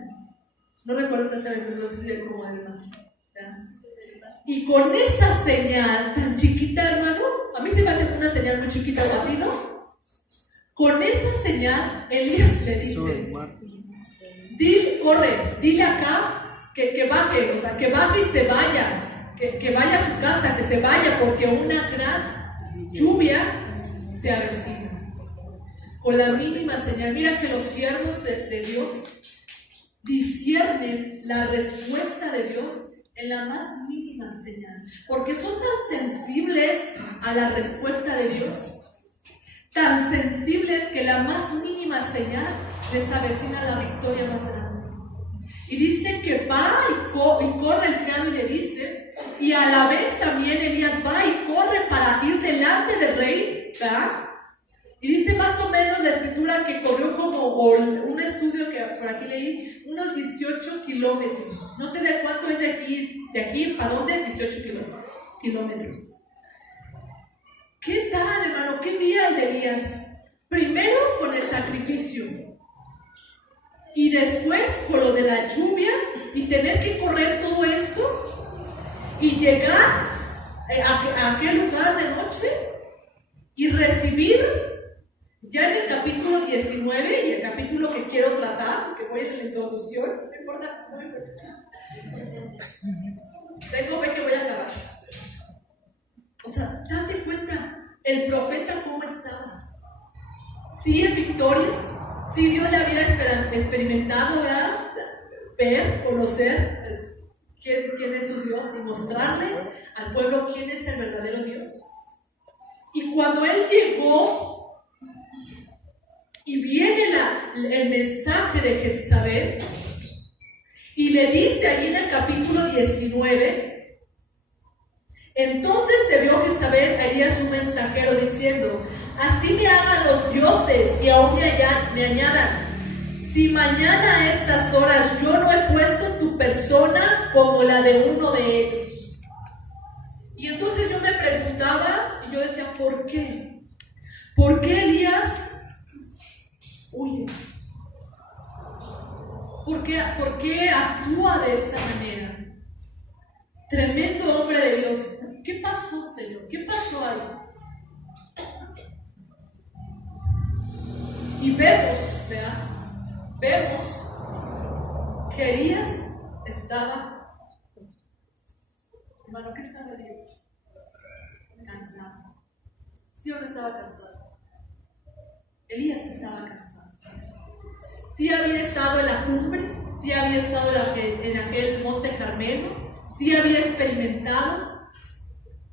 No recuerdo exactamente, no sé si es como del mar, ¿verdad? Y con esa señal tan chiquita, hermano, a mí se me hace una señal muy chiquita para ti, ¿no? Con esa señal, Elías le dice, dile acá que baje, o sea, que baje y se vaya, que vaya a su casa, que se vaya, porque una gran lluvia se avecina. Con la mínima señal, mira que los siervos de Dios disciernen la respuesta de Dios en la más mínima señal, porque son tan sensibles a la respuesta de Dios, tan sensibles que la más mínima señal les avecina la victoria más grande. Y dice que va y corre el criado y le dice, y a la vez también Elías va y corre para ir delante del rey, ¿verdad? Y dice más o menos la Escritura que corrió como un estudio que por aquí leí, unos 18 kilómetros. No sé de cuánto es de aquí a dónde, 18 kilómetros. ¿Qué tal, hermano? ¿Qué día el de Elías? Primero con el sacrificio. Y después con lo de la lluvia y tener que correr todo esto y llegar a aquel lugar de noche y recibir ya en el capítulo 19 y el capítulo que quiero tratar, que voy en la introducción, no importa, tengo fe que voy a acabar. O sea, date cuenta, el profeta cómo estaba. Sí, en victoria. Si Dios le había experimentado, ¿verdad? Ver, conocer quién es su Dios y mostrarle al pueblo quién es el verdadero Dios. Y cuando él llegó y viene el mensaje de Jezabel y le dice ahí en el capítulo 19, entonces se vio Jezabel a Elías un mensajero diciendo, así me hagan los dioses y aún me añadan, si mañana a estas horas yo no he puesto tu persona como la de uno de ellos. Y entonces yo me preguntaba y yo decía, ¿por qué? ¿Por qué Elías huye? ¿Por qué actúa de esta manera? Tremendo hombre de Dios. ¿Qué pasó, Señor? ¿Qué pasó ahí? Y vemos, ¿verdad? Vemos que Elías estaba, hermano, ¿qué estaba Elías? Cansado. ¿Sí o no estaba cansado? Elías estaba cansado. Sí había estado en la cumbre, sí había estado en aquel monte Carmelo, sí había experimentado,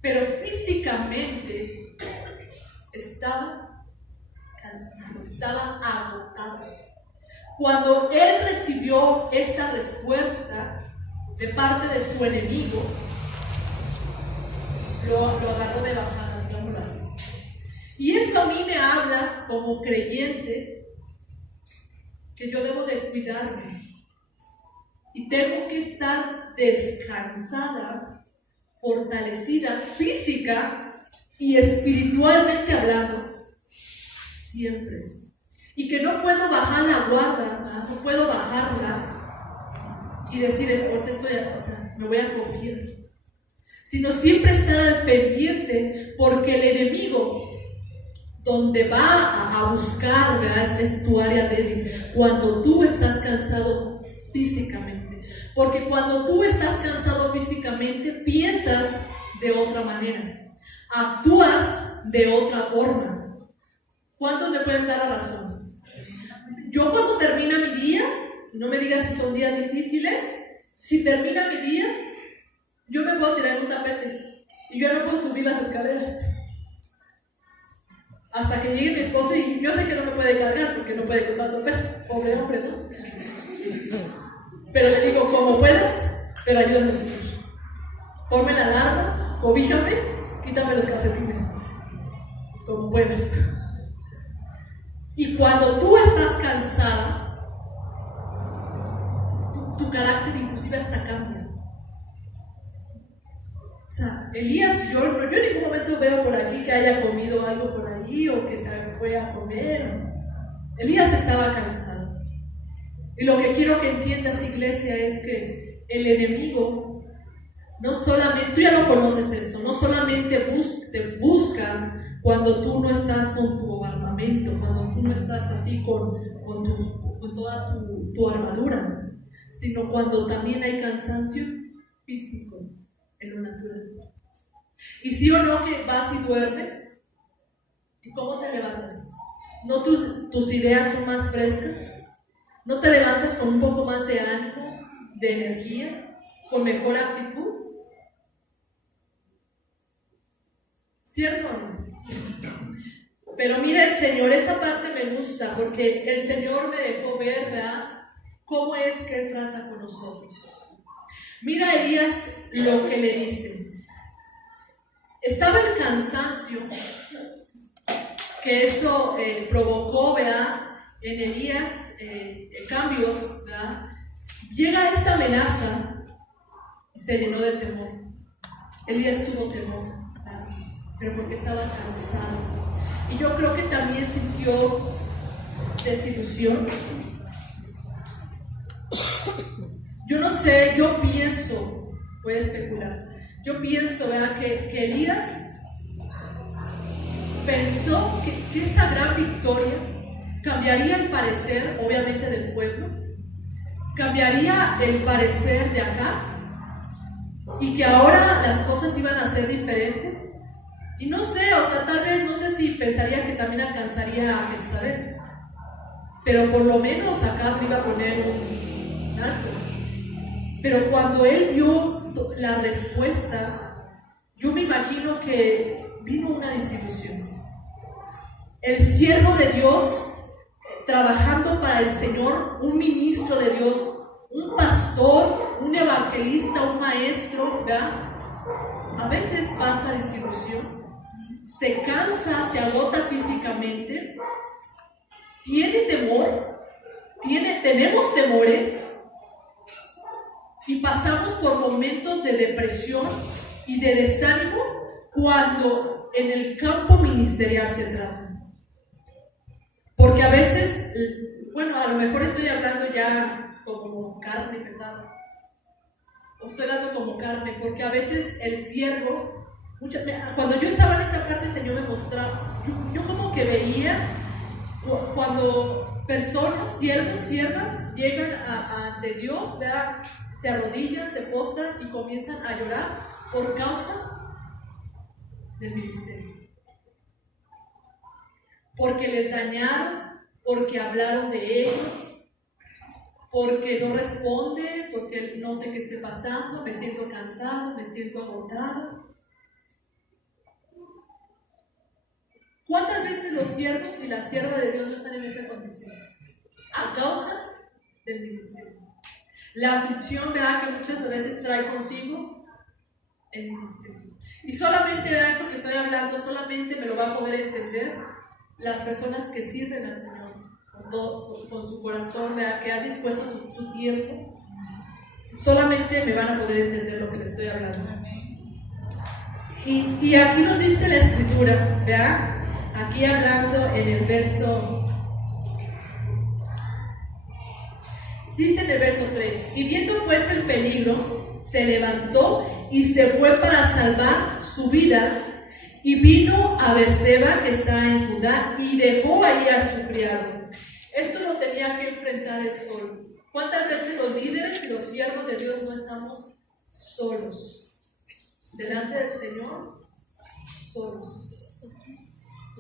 pero físicamente estaba cansado, estaba agotado. Cuando él recibió esta respuesta de parte de su enemigo, lo agarró de bajada, digámoslo así. Y eso a mí me habla como creyente que yo debo de cuidarme y tengo que estar descansada, fortalecida física y espiritualmente hablando siempre. Y que no puedo bajar la guardia, no puedo bajarla y decir, ahorita me voy a confiar, sino siempre estar al pendiente, porque el enemigo donde va a buscar, ¿verdad? Es tu área débil, cuando tú estás cansado físicamente, porque cuando tú estás cansado físicamente piensas de otra manera, actúas de otra forma. ¿Cuántos me pueden dar la razón? Yo cuando termina mi día, no me digas si son días difíciles, si termina mi día, yo me puedo tirar en un tapete y yo no puedo subir las escaleras hasta que llegue mi esposo, y yo sé que no me puede cargar porque no puede con tanto peso, pobre hombre, ¿no? Pero le digo, como puedas, pero ayúdame a subir. Ponme la alarma, cobíjame, quítame los calcetines, como puedas. Y cuando tú estás cansada, tu carácter inclusive hasta cambia. O sea, Elías, yo en ningún momento veo por aquí que haya comido algo por ahí o que se fue a comer. Elías estaba cansado. Y lo que quiero que entiendas, iglesia, es que el enemigo no solamente, tú ya lo conoces esto, no solamente te busca cuando tú no estás con tu armamento, cuando tú no estás así con toda tu armadura, sino cuando también hay cansancio físico en lo natural. Y sí o no que vas y duermes, ¿y cómo te levantas? ¿No tus ideas son más frescas? ¿No te levantas con un poco más de ánimo, de energía, con mejor actitud? ¿Cierto o no? Pero mira, el Señor, esta parte me gusta porque el Señor me dejó ver, ¿verdad?, cómo es que Él trata con nosotros. Mira a Elías lo que le dice. Estaba el cansancio que esto provocó, ¿verdad?, en Elías, cambios, ¿verdad? Llega esta amenaza y se llenó de temor. Elías tuvo temor, ¿verdad?, pero porque estaba cansado. Y yo creo que también sintió desilusión. Yo no sé, yo pienso, voy a especular, yo pienso, ¿verdad?, que Elías pensó que esa gran victoria cambiaría el parecer, obviamente, del pueblo, cambiaría el parecer de acá, y que ahora las cosas iban a ser diferentes. Y no sé, o sea, tal vez, no sé si pensaría que también alcanzaría a Jezabel, pero por lo menos acá me iba a poner un alto. Pero cuando él vio la respuesta, yo me imagino que vino una desilusión. El siervo de Dios, trabajando para el Señor, un ministro de Dios, un pastor, un evangelista, un maestro, ¿verdad?, a veces pasa desilusión, se cansa, se agota físicamente, tiene temor, tenemos temores y pasamos por momentos de depresión y de desánimo cuando en el campo ministerial se trata. Porque a veces, bueno, a lo mejor estoy hablando ya como carne pesada, o estoy dando como carne, porque a veces el siervo, cuando yo estaba en esta parte, el Señor me mostraba, yo como que veía cuando personas, siervos, siervas, llegan ante Dios, ¿verdad?, se arrodillan, se postran y comienzan a llorar por causa del ministerio. porque les dañaron, porque hablaron de ellos, porque no responde, porque no sé qué esté pasando, me siento cansado, me siento agotado. ¿Cuántas veces los siervos y la sierva de Dios no están en esa condición? A causa del ministerio. La aflicción, ¿verdad?, que muchas veces trae consigo el ministerio. Y solamente, ¿verdad?, esto que estoy hablando, solamente me lo va a poder entender las personas que sirven al Señor con todo, con su corazón, ¿verdad?, que han dispuesto su tiempo. Solamente me van a poder entender lo que les estoy hablando. Y aquí nos dice la Escritura, ¿verdad? Aquí hablando en el verso, dice en el verso 3: y viendo pues el peligro, se levantó y se fue para salvar su vida, y vino a Berseba, que está en Judá, y dejó ahí a su criado. Esto lo tenía que enfrentar el sol. ¿Cuántas veces los líderes y los siervos de Dios no estamos solos delante del Señor? Solos.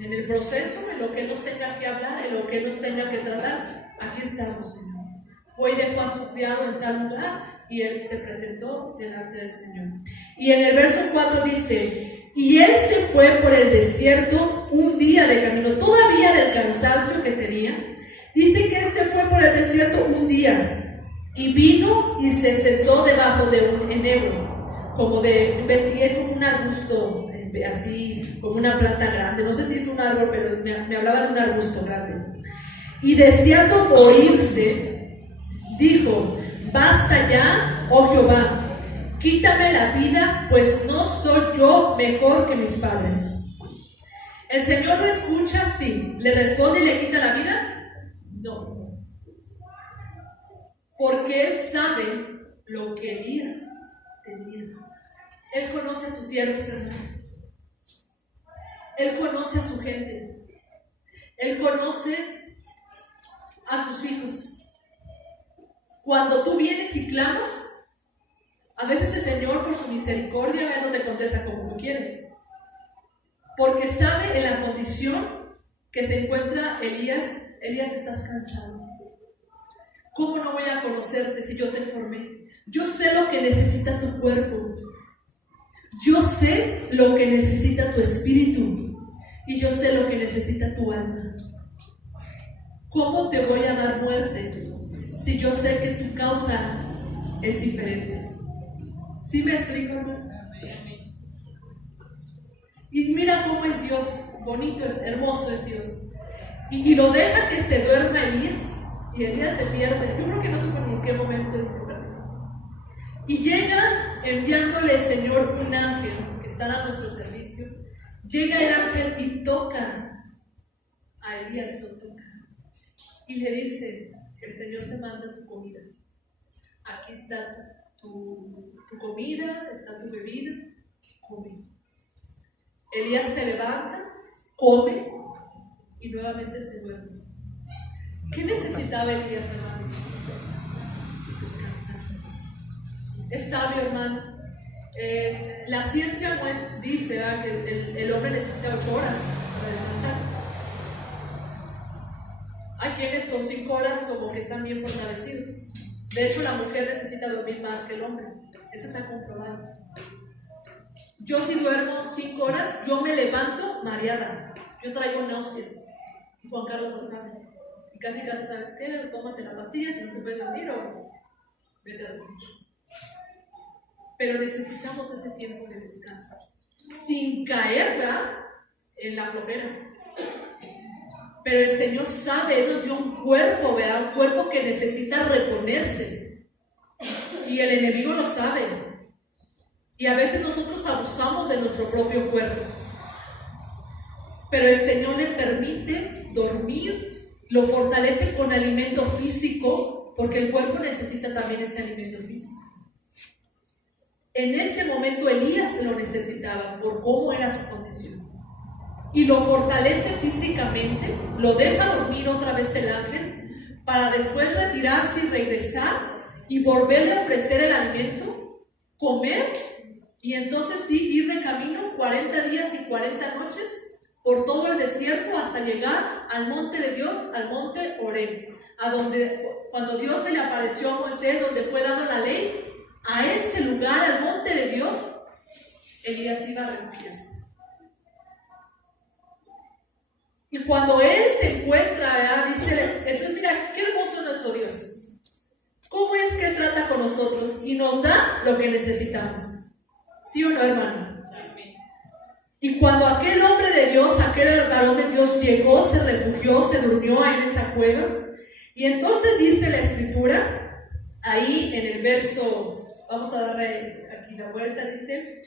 En el proceso, en lo que Él nos tenga que hablar, en lo que Él nos tenga que tratar, aquí estamos, Señor. Hoy dejó a su criado en tal lugar y Él se presentó delante del Señor. Y en el verso 4 dice: y Él se fue por el desierto un día de camino, todavía del cansancio que tenía. Dice que Él se fue por el desierto un día y vino y se sentó debajo de un enebro, investigué como un arbusto, así como una planta grande, no sé si es un árbol, pero me hablaba de un arbusto grande. Y deseando morirse, dijo: basta ya, oh Jehová, quítame la vida, pues no soy yo mejor que mis padres. ¿El Señor lo escucha? Sí. ¿Le responde y le quita la vida? No. Porque Él sabe lo que Elías tenía. Él conoce a sus siervos, hermano. Él conoce a su gente. Él conoce a sus hijos. Cuando tú vienes y clamas, a veces el Señor, por su misericordia, no te contesta como tú quieres. Porque sabe en la condición que se encuentra Elías. Elías, estás cansado. ¿Cómo no voy a conocerte si yo te formé? Yo sé lo que necesita tu cuerpo. Yo sé lo que necesita tu espíritu. Y yo sé lo que necesita tu alma. ¿Cómo te voy a dar muerte si yo sé que tu causa es diferente? ¿Sí me explico, hermano? Y mira cómo es Dios. Bonito es, hermoso es Dios. Y lo deja que se duerma Elías. Y Elías se pierde. Yo creo que no supo ni en qué momento él se perdió. Y llega enviándole el Señor un ángel que está a nuestro servicio. Llega el ángel y toca a Elías, lo toca. Y le dice: el Señor te manda tu comida. Aquí está tu comida, está tu bebida, come. Elías se levanta, come y nuevamente se duerme. ¿Qué necesitaba Elías, hermano? Descansar. Es sabio, hermano. La ciencia dice, ¿verdad?, que el hombre necesita 8 horas para descansar. Hay quienes con 5 horas como que están bien fortalecidos. De hecho, la mujer necesita dormir más que el hombre. Eso está comprobado. Yo, si duermo 5 horas, yo me levanto mareada. Yo traigo náuseas. Y Juan Carlos lo sabe. Y casi, ¿sabes qué? Tómate la pastilla si no te puedes dormir o vete a dormir. Pero necesitamos ese tiempo de descanso. Sin caer, ¿verdad?, en la flojera. Pero el Señor sabe, Él nos dio un cuerpo, ¿verdad? Un cuerpo que necesita reponerse. Y el enemigo lo sabe. Y a veces nosotros abusamos de nuestro propio cuerpo. Pero el Señor le permite dormir, lo fortalece con alimento físico, porque el cuerpo necesita también ese alimento físico. En ese momento Elías lo necesitaba por cómo era su condición. Y lo fortalece físicamente, lo deja dormir otra vez el ángel, para después retirarse y regresar y volverle a ofrecer el alimento, comer, y entonces sí ir de camino 40 días y 40 noches por todo el desierto hasta llegar al monte de Dios, al monte Horeb, a donde cuando Dios se le apareció a Moisés, donde fue dada la ley, a ese lugar, al monte de Dios, Elías iba a refugiarse. Y cuando él se encuentra, ¿verdad? Dice, entonces mira, qué hermoso es nuestro Dios. ¿Cómo es que Él trata con nosotros y nos da lo que necesitamos? ¿Sí o no, hermano? Y cuando aquel hombre de Dios, aquel varón de Dios llegó, se refugió, se durmió ahí en esa cueva. Y entonces dice la Escritura, ahí en el verso, vamos a darle aquí la vuelta, dice...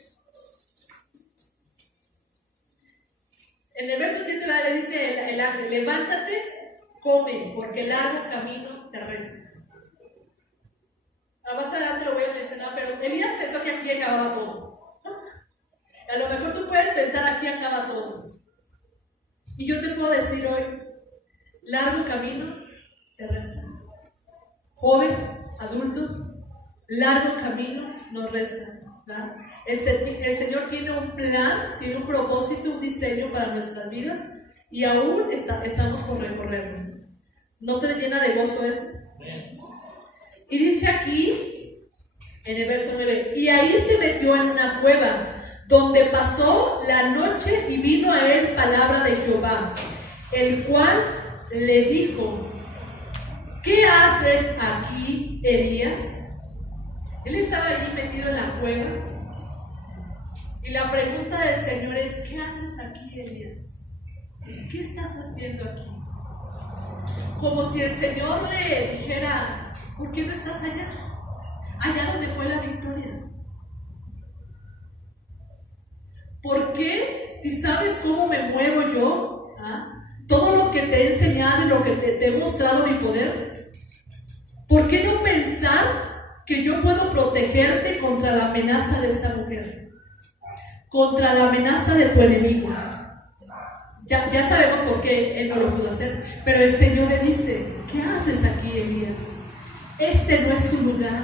En el verso 7 le dice el ángel, levántate, come, porque el largo camino te resta. Más adelante lo voy a mencionar, pero Elías pensó que aquí acababa todo. A lo mejor tú puedes pensar aquí acaba todo. Y yo te puedo decir hoy, largo camino te resta. Joven, adulto, largo camino nos resta. ¿verdad? El Señor tiene un plan, tiene un propósito, un diseño para nuestras vidas y aún estamos por recorrerlo. ¿No te llena de gozo eso? Y dice aquí, en el verso 9, y ahí se metió en una cueva, donde pasó la noche y vino a él palabra de Jehová, el cual le dijo, ¿qué haces aquí, Elías? Él estaba allí metido en la cueva y la pregunta del Señor es, ¿qué haces aquí, Elías? ¿Qué estás haciendo aquí? Como si el Señor le dijera, ¿por qué no estás allá? Allá donde fue la victoria. ¿Por qué? Si sabes cómo me muevo yo, todo lo que te he enseñado y lo que te he mostrado mi poder, ¿por qué no pensar que yo puedo protegerte contra la amenaza de esta mujer? Contra la amenaza de tu enemigo. Ya sabemos por qué él no lo pudo hacer, pero el Señor le dice, ¿qué haces aquí, Elías? Este no es tu lugar.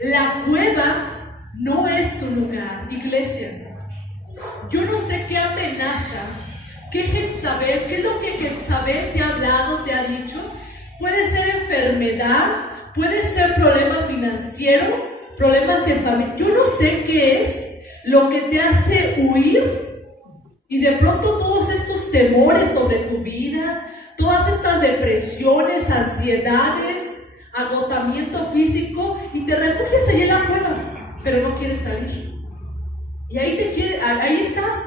La cueva no es tu lugar, iglesia. Yo no sé qué amenaza, qué Jezabel, qué es lo que Jezabel te ha hablado, te ha dicho. Puede ser enfermedad, puede ser problema financiero, problemas en familia. Yo no sé qué es lo que te hace huir y de pronto todos estos temores sobre tu vida, todas estas depresiones, ansiedades, agotamiento físico, y te refugias allí en la cueva, pero no quieres salir. Y ahí estás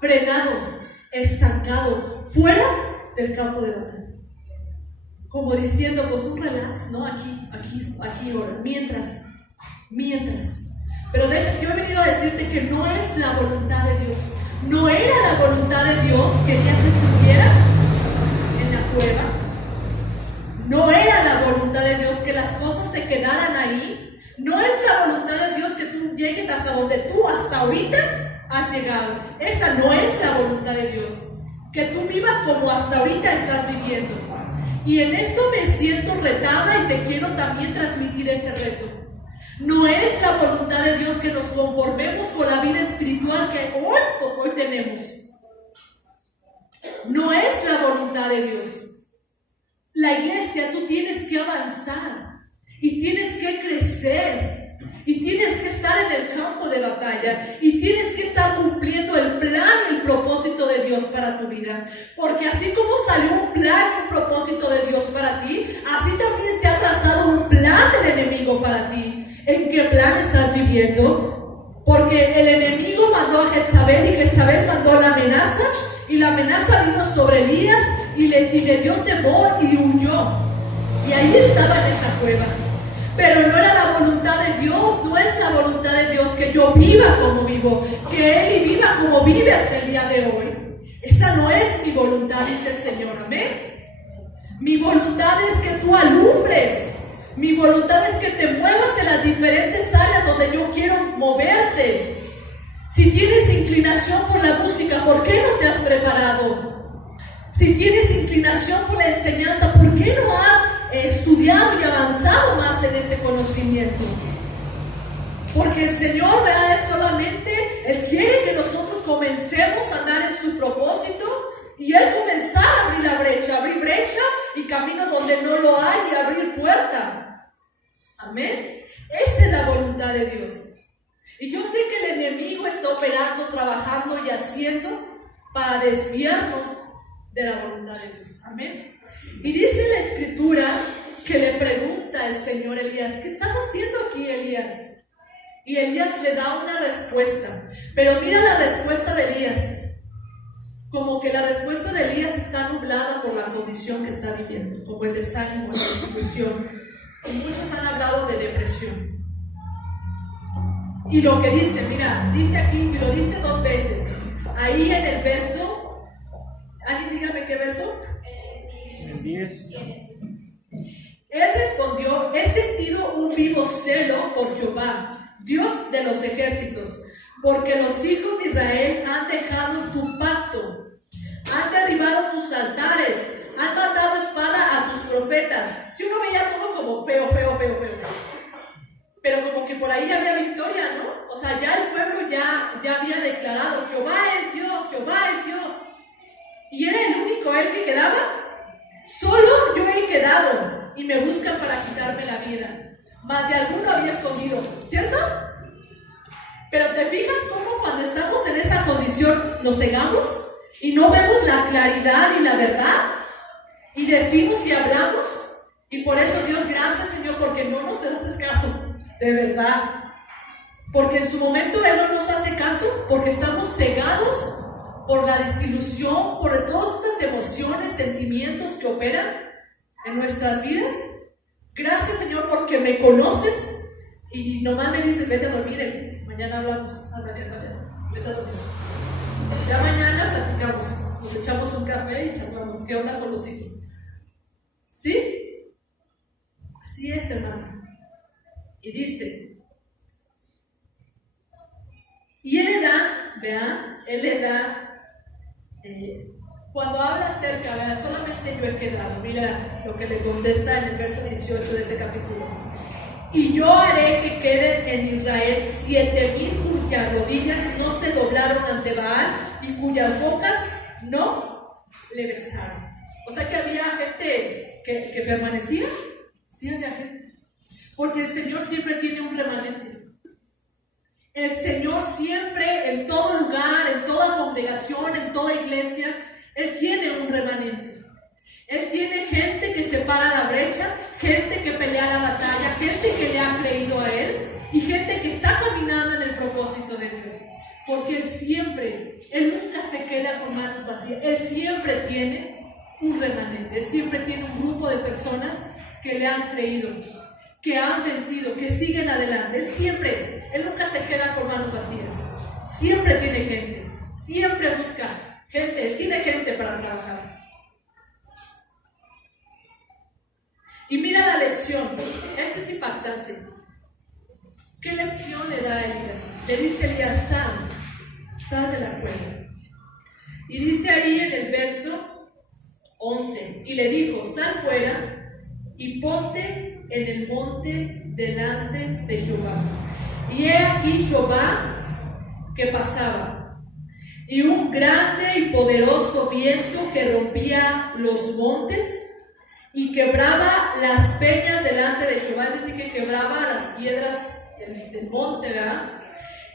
frenado, estancado, fuera del campo de batalla. Como diciendo, pues un relax, ¿no? Aquí, ahora, mientras. Pero yo he venido a decirte que no es la voluntad de Dios. No era la voluntad de Dios que Elías estuviera en la cueva. No era la voluntad de Dios que las cosas se quedaran ahí. No es la voluntad de Dios que tú llegues hasta donde tú hasta ahorita has llegado. Esa no es la voluntad de Dios. Que tú vivas como hasta ahorita estás viviendo. Y en esto me siento retada y te quiero también transmitir ese reto. No es la voluntad de Dios que nos conformemos con la vida espiritual que hoy tenemos. No es la voluntad de Dios. La iglesia, tú tienes que avanzar y tienes que crecer y tienes que estar en el campo de batalla y tienes que estar cumpliendo el plan y el propósito de Dios para tu vida. Porque así como salió un plan y un propósito de Dios para ti, así también se ha trazado un plan del enemigo para ti. ¿En qué plan estás viviendo? Porque el enemigo mandó a Jezabel y Jezabel mandó la amenaza, y la amenaza vino sobre Elías y le dio temor y huyó. Y ahí estaba en esa cueva. Pero no era la voluntad de Dios, no es la voluntad de Dios que yo viva como vivo, que Él viva como vive hasta el día de hoy. Esa no es mi voluntad, dice el Señor, amén. Mi voluntad es que tú alumbres. Mi voluntad es que te muevas en las diferentes áreas donde yo quiero moverte. Si tienes inclinación por la música, ¿por qué no te has preparado? Si tienes inclinación por la enseñanza, ¿por qué no has estudiado y avanzado más en ese conocimiento? Porque el Señor, ¿verdad? Es solamente, Él quiere que nosotros comencemos a andar en su propósito Y él comenzaba a abrir brecha y camino donde no lo hay y abrir puerta. Amén. Esa es la voluntad de Dios. Y yo sé que el enemigo está operando, trabajando y haciendo para desviarnos de la voluntad de Dios. Amén. Y dice la escritura que le pregunta el Señor a Elías: ¿qué estás haciendo aquí, Elías? Y Elías le da una respuesta. Pero mira la respuesta de Elías. Como que la respuesta de Elías está nublada por la condición que está viviendo, como el desánimo, la desilusión. Y muchos han hablado de depresión. Y lo que dice, mira, dice aquí, y lo dice 2 veces. Ahí en el verso, ¿alguien dígame qué verso? El 10. Él respondió: he sentido un vivo celo por Jehová, Dios de los ejércitos, porque los hijos de Israel han dejado tu pacto, han derribado tus altares, han matado espada a tus profetas. Si uno veía todo como feo. Pero como que por ahí había victoria, ¿no? O sea, ya el pueblo ya había declarado: Jehová es Dios, Jehová es Dios. Y era el único él que quedaba. Solo yo he quedado y me buscan para quitarme la vida. Más de alguno había escondido, ¿cierto? Pero te fijas cómo cuando estamos en esa condición nos cegamos y no vemos la claridad y la verdad y decimos y hablamos. Y por eso, Dios, gracias, Señor, porque no nos haces caso, de verdad. Porque en su momento Él no nos hace caso, porque estamos cegados por la desilusión, por todas estas emociones, sentimientos que operan en nuestras vidas. Gracias, Señor, porque me conoces y nomás me dices: vete a dormir, mañana hablamos, vete a dormir. Ya mañana platicamos, nos echamos un café y charlamos. ¿Qué onda con los hijos? ¿Sí? Así es, hermano. Y dice, y Él le da, vean, Él le da, cuando habla acerca, vean, solamente yo he quedado. Mira lo que le contesta en el verso 18 de ese capítulo. Y yo haré que queden en Israel 7,000 cuyas rodillas no se doblaron ante Baal y cuyas bocas no le besaron. O sea que había gente que permanecía. Sí, había gente. Porque el Señor siempre tiene un remanente. El Señor siempre, en todo lugar, en toda congregación, en toda iglesia, Él tiene un remanente. Él tiene gente que separa la brecha, gente que pelea la batalla, gente que le ha creído a Él y gente que está caminando en el propósito de Dios. Porque Él nunca se queda con manos vacías. Él siempre tiene un remanente, Él siempre tiene un grupo de personas que le han creído, que han vencido, que siguen adelante. Él nunca se queda con manos vacías. Siempre tiene gente, siempre busca gente, Él tiene gente para trabajar. Y mira la lección, esto es impactante. ¿Qué lección le da a Elías? Le dice Elías: sal de la cueva. Y dice ahí en el verso 11, y le dijo: sal fuera y ponte en el monte delante de Jehová. Y he aquí Jehová que pasaba, y un grande y poderoso viento que rompía los montes y quebraba las peñas delante de Jehová, es decir, que quebraba las piedras del monte, ¿verdad?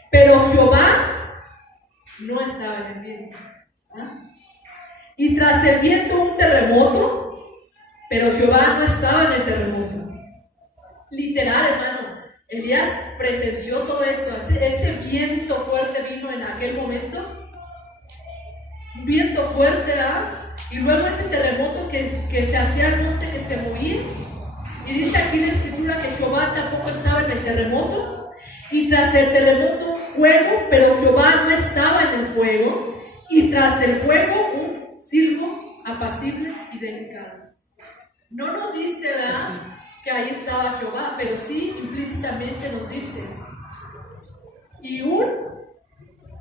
Pero Jehová no estaba en el viento, ¿verdad? Y tras el viento un terremoto, pero Jehová no estaba en el terremoto. Literal, hermano, Elías presenció todo eso. Ese viento fuerte vino en aquel momento, un viento fuerte, ¿verdad? Y luego ese terremoto que se hacía el monte, que se movía. Y dice aquí la escritura que Jehová tampoco estaba en el terremoto. Y tras el terremoto fuego, pero Jehová no estaba en el fuego. Y tras el fuego un silbo apacible y delicado. No nos dice, ¿verdad?, que ahí estaba Jehová, pero sí implícitamente nos dice: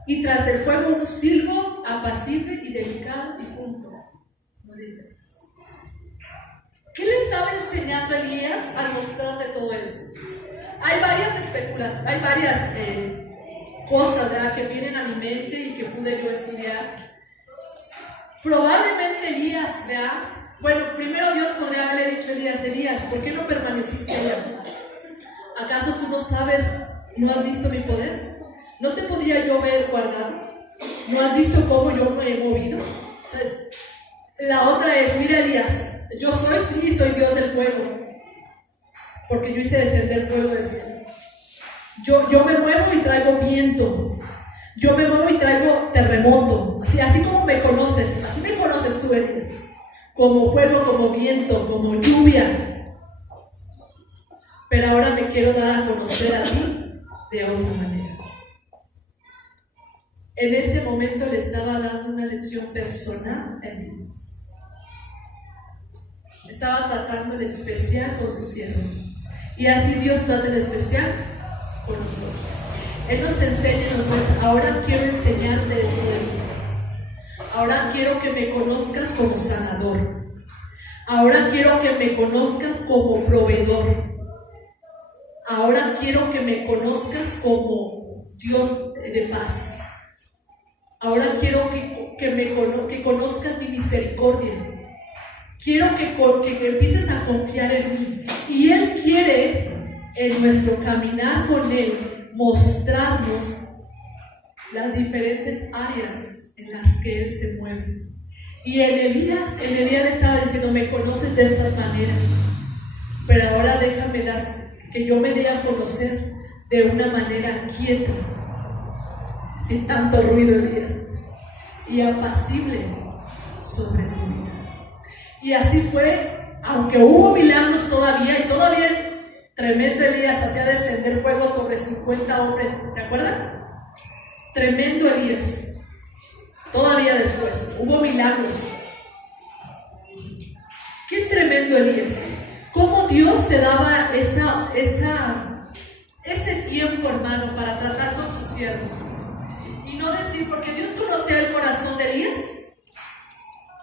y tras el fuego un silbo apacible y delicado y junto. No dice más. ¿Qué le estaba enseñando Elías al mostrarle todo eso? Hay varias especulaciones, hay varias cosas, ¿verdad?, que vienen a mi mente y que pude yo estudiar. Probablemente Elías, ¿verdad? Bueno, primero Dios podría haberle dicho a Elías: Elías, ¿por qué no permaneciste allá? ¿Acaso tú no sabes, no has visto mi poder? ¿No te podía yo ver guardado? ¿No has visto cómo yo me he movido? O sea, la otra es: mira, Elías, yo soy Dios del fuego, porque yo hice descender fuego del cielo. Yo me muevo y traigo viento. Yo me muevo y traigo terremoto. Así como me conoces, así me conoces tú, Elías. Como fuego, como viento, como lluvia. Pero ahora me quiero dar a conocer a ti de otra manera. En este momento le estaba dando una lección personal a Elías. Estaba tratando el especial con su siervo. Y así Dios trata el especial con nosotros. Él nos enseña y nos muestra: ahora quiero enseñarte esto de mí. Ahora quiero que me conozcas como sanador. Ahora quiero que me conozcas como proveedor. Ahora quiero que me conozcas como Dios de paz. Ahora quiero que conozcas mi misericordia. Quiero que empieces a confiar en mí. Y Él quiere, en nuestro caminar con Él, mostrarnos las diferentes áreas en las que Él se mueve. Y en Elías le estaba diciendo: me conoces de estas maneras, pero ahora déjame que yo me dé a conocer de una manera quieta, sin tanto ruido, Elías, y apacible sobre tu vida. Y así fue, aunque hubo milagros todavía, y todavía el tremendo Elías hacía descender fuego sobre 50 hombres, ¿te acuerdan? Tremendo Elías. Todavía después, hubo milagros. Qué tremendo Elías. Cómo Dios se daba ese tiempo, hermano, para tratar con sus siervos. Y no decir, porque Dios conocía el corazón de Elías.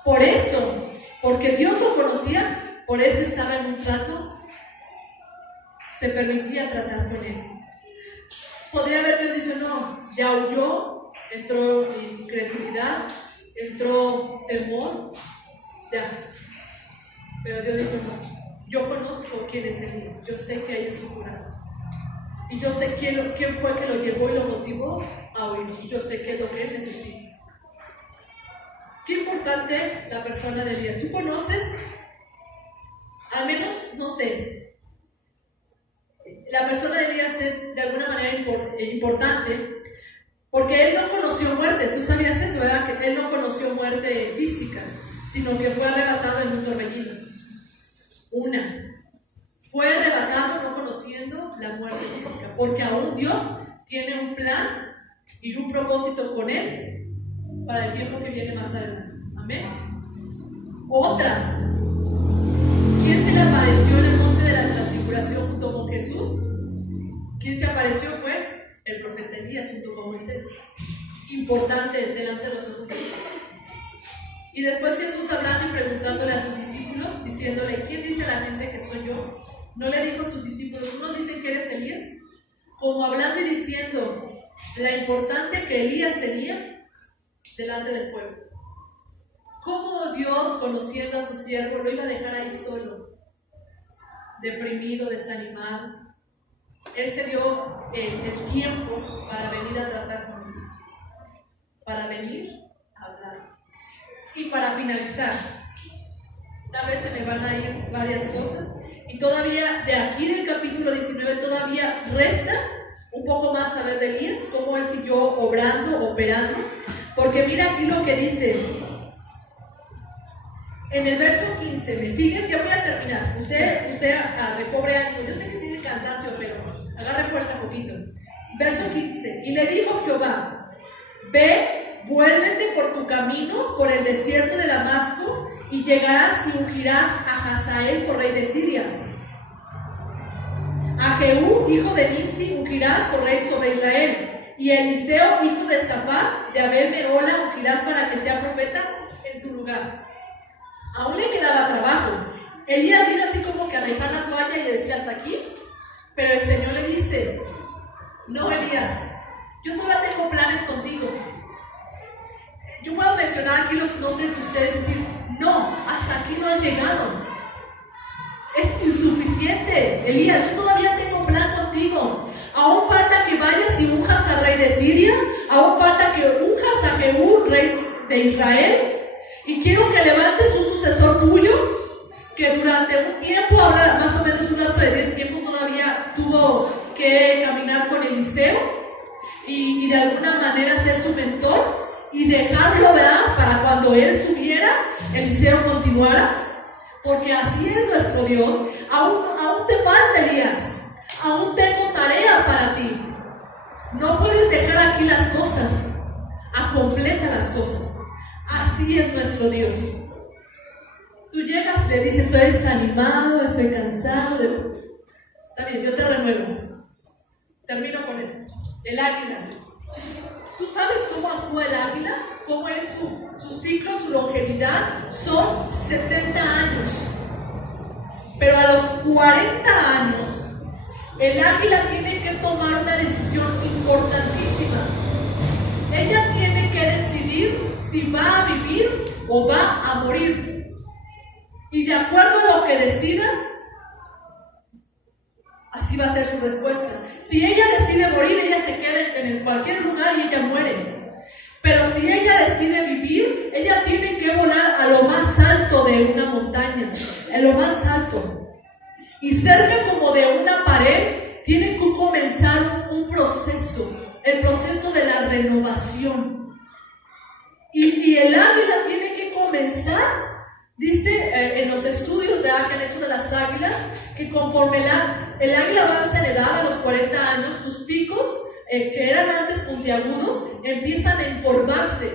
Por eso, porque Dios lo conocía, por eso estaba en un trato. Se permitía tratar con él. Podría haber Dios dicho: no, ya huyó, entró incredulidad, entró temor, ya. Pero Dios dijo: no, yo conozco quién es Elías, yo sé que hay en su corazón. Y yo sé quién fue que lo llevó y lo motivó a huir. Y yo sé qué es lo que él necesita. Qué importante la persona de Elías. ¿Tú conoces? Al menos, no sé. La persona de Elías es de alguna manera importante, porque él no conoció muerte. ¿Tú sabías eso, verdad? Que él no conoció muerte física, sino que fue arrebatado en un torbellino. Fue arrebatado no conociendo la muerte física, porque aún Dios tiene un plan y un propósito con él para el tiempo que viene más adelante. Amén. Otra. ¿Quién se le apareció en el monte de la transfiguración junto con Jesús? ¿Quién se apareció? Fue el profeta Elías junto con Moisés. Importante delante de los ojos de Dios. Y después Jesús hablando y preguntándole a sus discípulos, diciéndole: ¿quién dice la gente que soy yo? No le dijo a sus discípulos: ¿unos dicen que eres Elías? Como hablando y diciendo la importancia que Elías tenía delante del pueblo. ¿Cómo Dios, conociendo a su siervo, lo iba a dejar ahí solo, deprimido, desanimado? Él se dio el tiempo para venir a tratar con Dios, para venir a hablar. Y para finalizar, tal vez se me van a ir varias cosas, y todavía de aquí del capítulo 19 todavía resta un poco más saber de Elías, cómo él siguió operando, porque mira aquí lo que dice en el verso 15. ¿Me sigues? Ya voy a terminar. Usted recobre ánimo. Yo sé que tiene cansancio, pero agarre fuerza un poquito. Verso 15. Y le dijo Jehová: ve, vuélvete por tu camino, por el desierto de Damasco, y llegarás y ungirás a Hazael por rey de Siria. A Jehú, hijo de Nimsi, ungirás por rey sobre Israel. Y a Eliseo, hijo de Safat, de Abel Mehola, ungirás para que sea profeta en tu lugar. Aún le quedaba trabajo. Elías vino así como que a dejar la toalla y le decía: hasta aquí. Pero el Señor le dice: no, Elías, yo todavía tengo planes contigo. Yo puedo mencionar aquí los nombres de ustedes y decir, no, hasta aquí no has llegado. Es insuficiente, Elías, yo todavía tengo plan contigo. Aún falta que vayas y unjas al rey de Siria, aún falta que unjas a Jehú, rey de Israel, y quiero que levantes un sucesor tuyo, que durante un tiempo, ahora más o menos un lapso de 10 tiempos, todavía tuvo que caminar con Eliseo, y de alguna manera ser su mentor, y dejarlo, ¿verdad?, para cuando él subiera, Eliseo continuara. Porque así es nuestro Dios. Aún te falta, Elías. Aún tengo tarea para ti. No puedes dejar aquí las cosas. Completa las cosas. Así es nuestro Dios. Tú llegas y le dices, estoy desanimado, estoy cansado. Está bien, yo te renuevo. Termino con eso. El águila. ¿Tú sabes cómo actúa el águila? ¿Cómo es su ciclo, su longevidad? Son 70 años. Pero a los 40 años, el águila tiene que tomar una decisión importantísima. Ella tiene que decidir si va a vivir o va a morir. Y de acuerdo a lo que decida, así va a ser su respuesta. Si ella decide morir, ella se queda en cualquier lugar y ella muere. Pero si ella decide vivir, ella tiene que volar a lo más alto de una montaña, a lo más alto. Y cerca como de una pared, tiene que comenzar un proceso, el proceso de la renovación. Y el águila tiene que comenzar. Dice en los estudios que han hecho de las águilas, que conforme el águila avanza en edad, a los 40 años, sus picos, que eran antes puntiagudos, empiezan a encorvarse,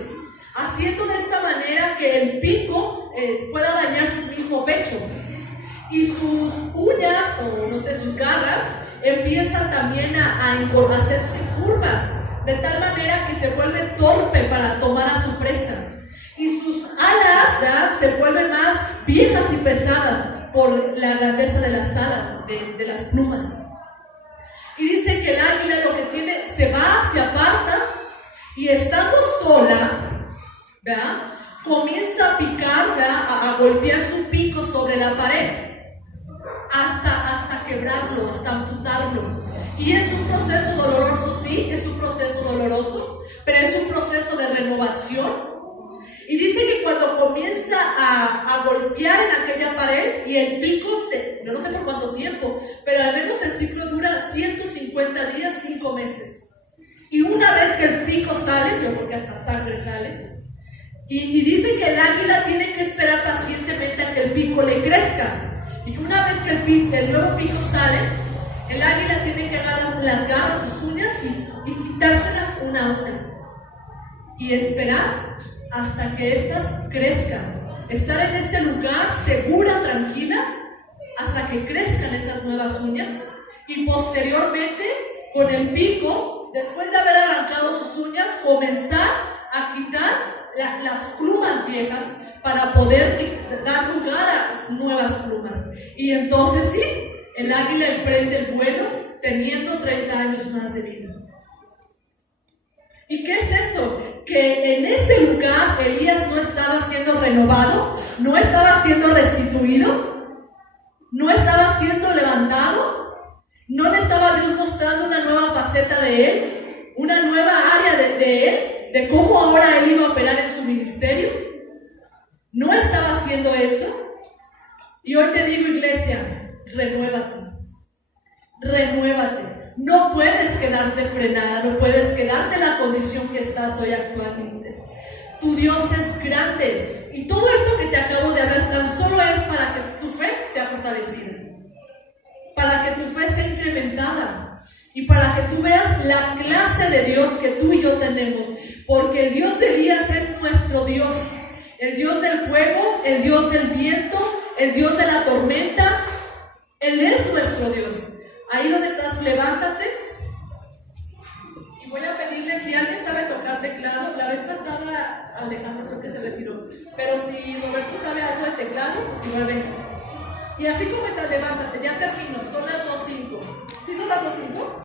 haciendo de esta manera que el pico pueda dañar su mismo pecho. Y sus uñas, o no sé, sus garras, empiezan también a hacerse curvas, de tal manera que se vuelve torpe para tomar a su presa. Y sus alas, ¿verdad?, se vuelven más viejas y pesadas por la grandeza de las alas, de las plumas. Y dice que el águila lo que tiene, se va, se aparta, y estando sola, ¿verdad?, comienza a picar, ¿verdad?, a golpear su pico sobre la pared, hasta quebrarlo, hasta amputarlo. Y es un proceso doloroso, sí, es un proceso doloroso, pero es un proceso de renovación. Y dice que cuando comienza a golpear en aquella pared y el pico, yo no sé por cuánto tiempo, pero al menos el ciclo dura 150 días, 5 meses. Y una vez que el pico sale, yo creo que hasta sangre sale, y dice que el águila tiene que esperar pacientemente a que el pico le crezca. Y una vez que el nuevo pico sale, el águila tiene que agarrar las garras, sus uñas y quitárselas una a una. Y esperar hasta que éstas crezcan. Estar en ese lugar segura, tranquila, hasta que crezcan esas nuevas uñas. Y posteriormente, con el pico, después de haber arrancado sus uñas, comenzar a quitar las plumas viejas para poder dar lugar a nuevas plumas. Y entonces sí, el águila emprende el vuelo teniendo 30 años más de vida. ¿Y qué es eso? Que en ese lugar Elías no estaba siendo renovado, no estaba siendo restituido, no estaba siendo levantado, no le estaba Dios mostrando una nueva faceta de él, una nueva área de él, de cómo ahora él iba a operar en su ministerio. No estaba haciendo eso. Y hoy te digo, iglesia, renuévate. Renuévate. No puedes quedarte frenada, no puedes quedarte en la condición que estás hoy actualmente. Tu Dios es grande. Y todo esto que te acabo de hablar tan solo es para que tu fe sea fortalecida, para que tu fe sea incrementada y para que tú veas la clase de Dios que tú y yo tenemos. Porque el Dios de Elías es nuestro Dios. El Dios del fuego, el Dios del viento, el Dios de la tormenta. Él es nuestro Dios. Ahí donde estás, levántate. Y voy a pedirle, si alguien sabe tocar teclado. La vez pasada Alejandro creo que se retiró, pero si Roberto sabe algo de teclado, pues igual venga. Y así como estás, levántate, ya termino. Son las 2:05. ¿Sí son las 2:05?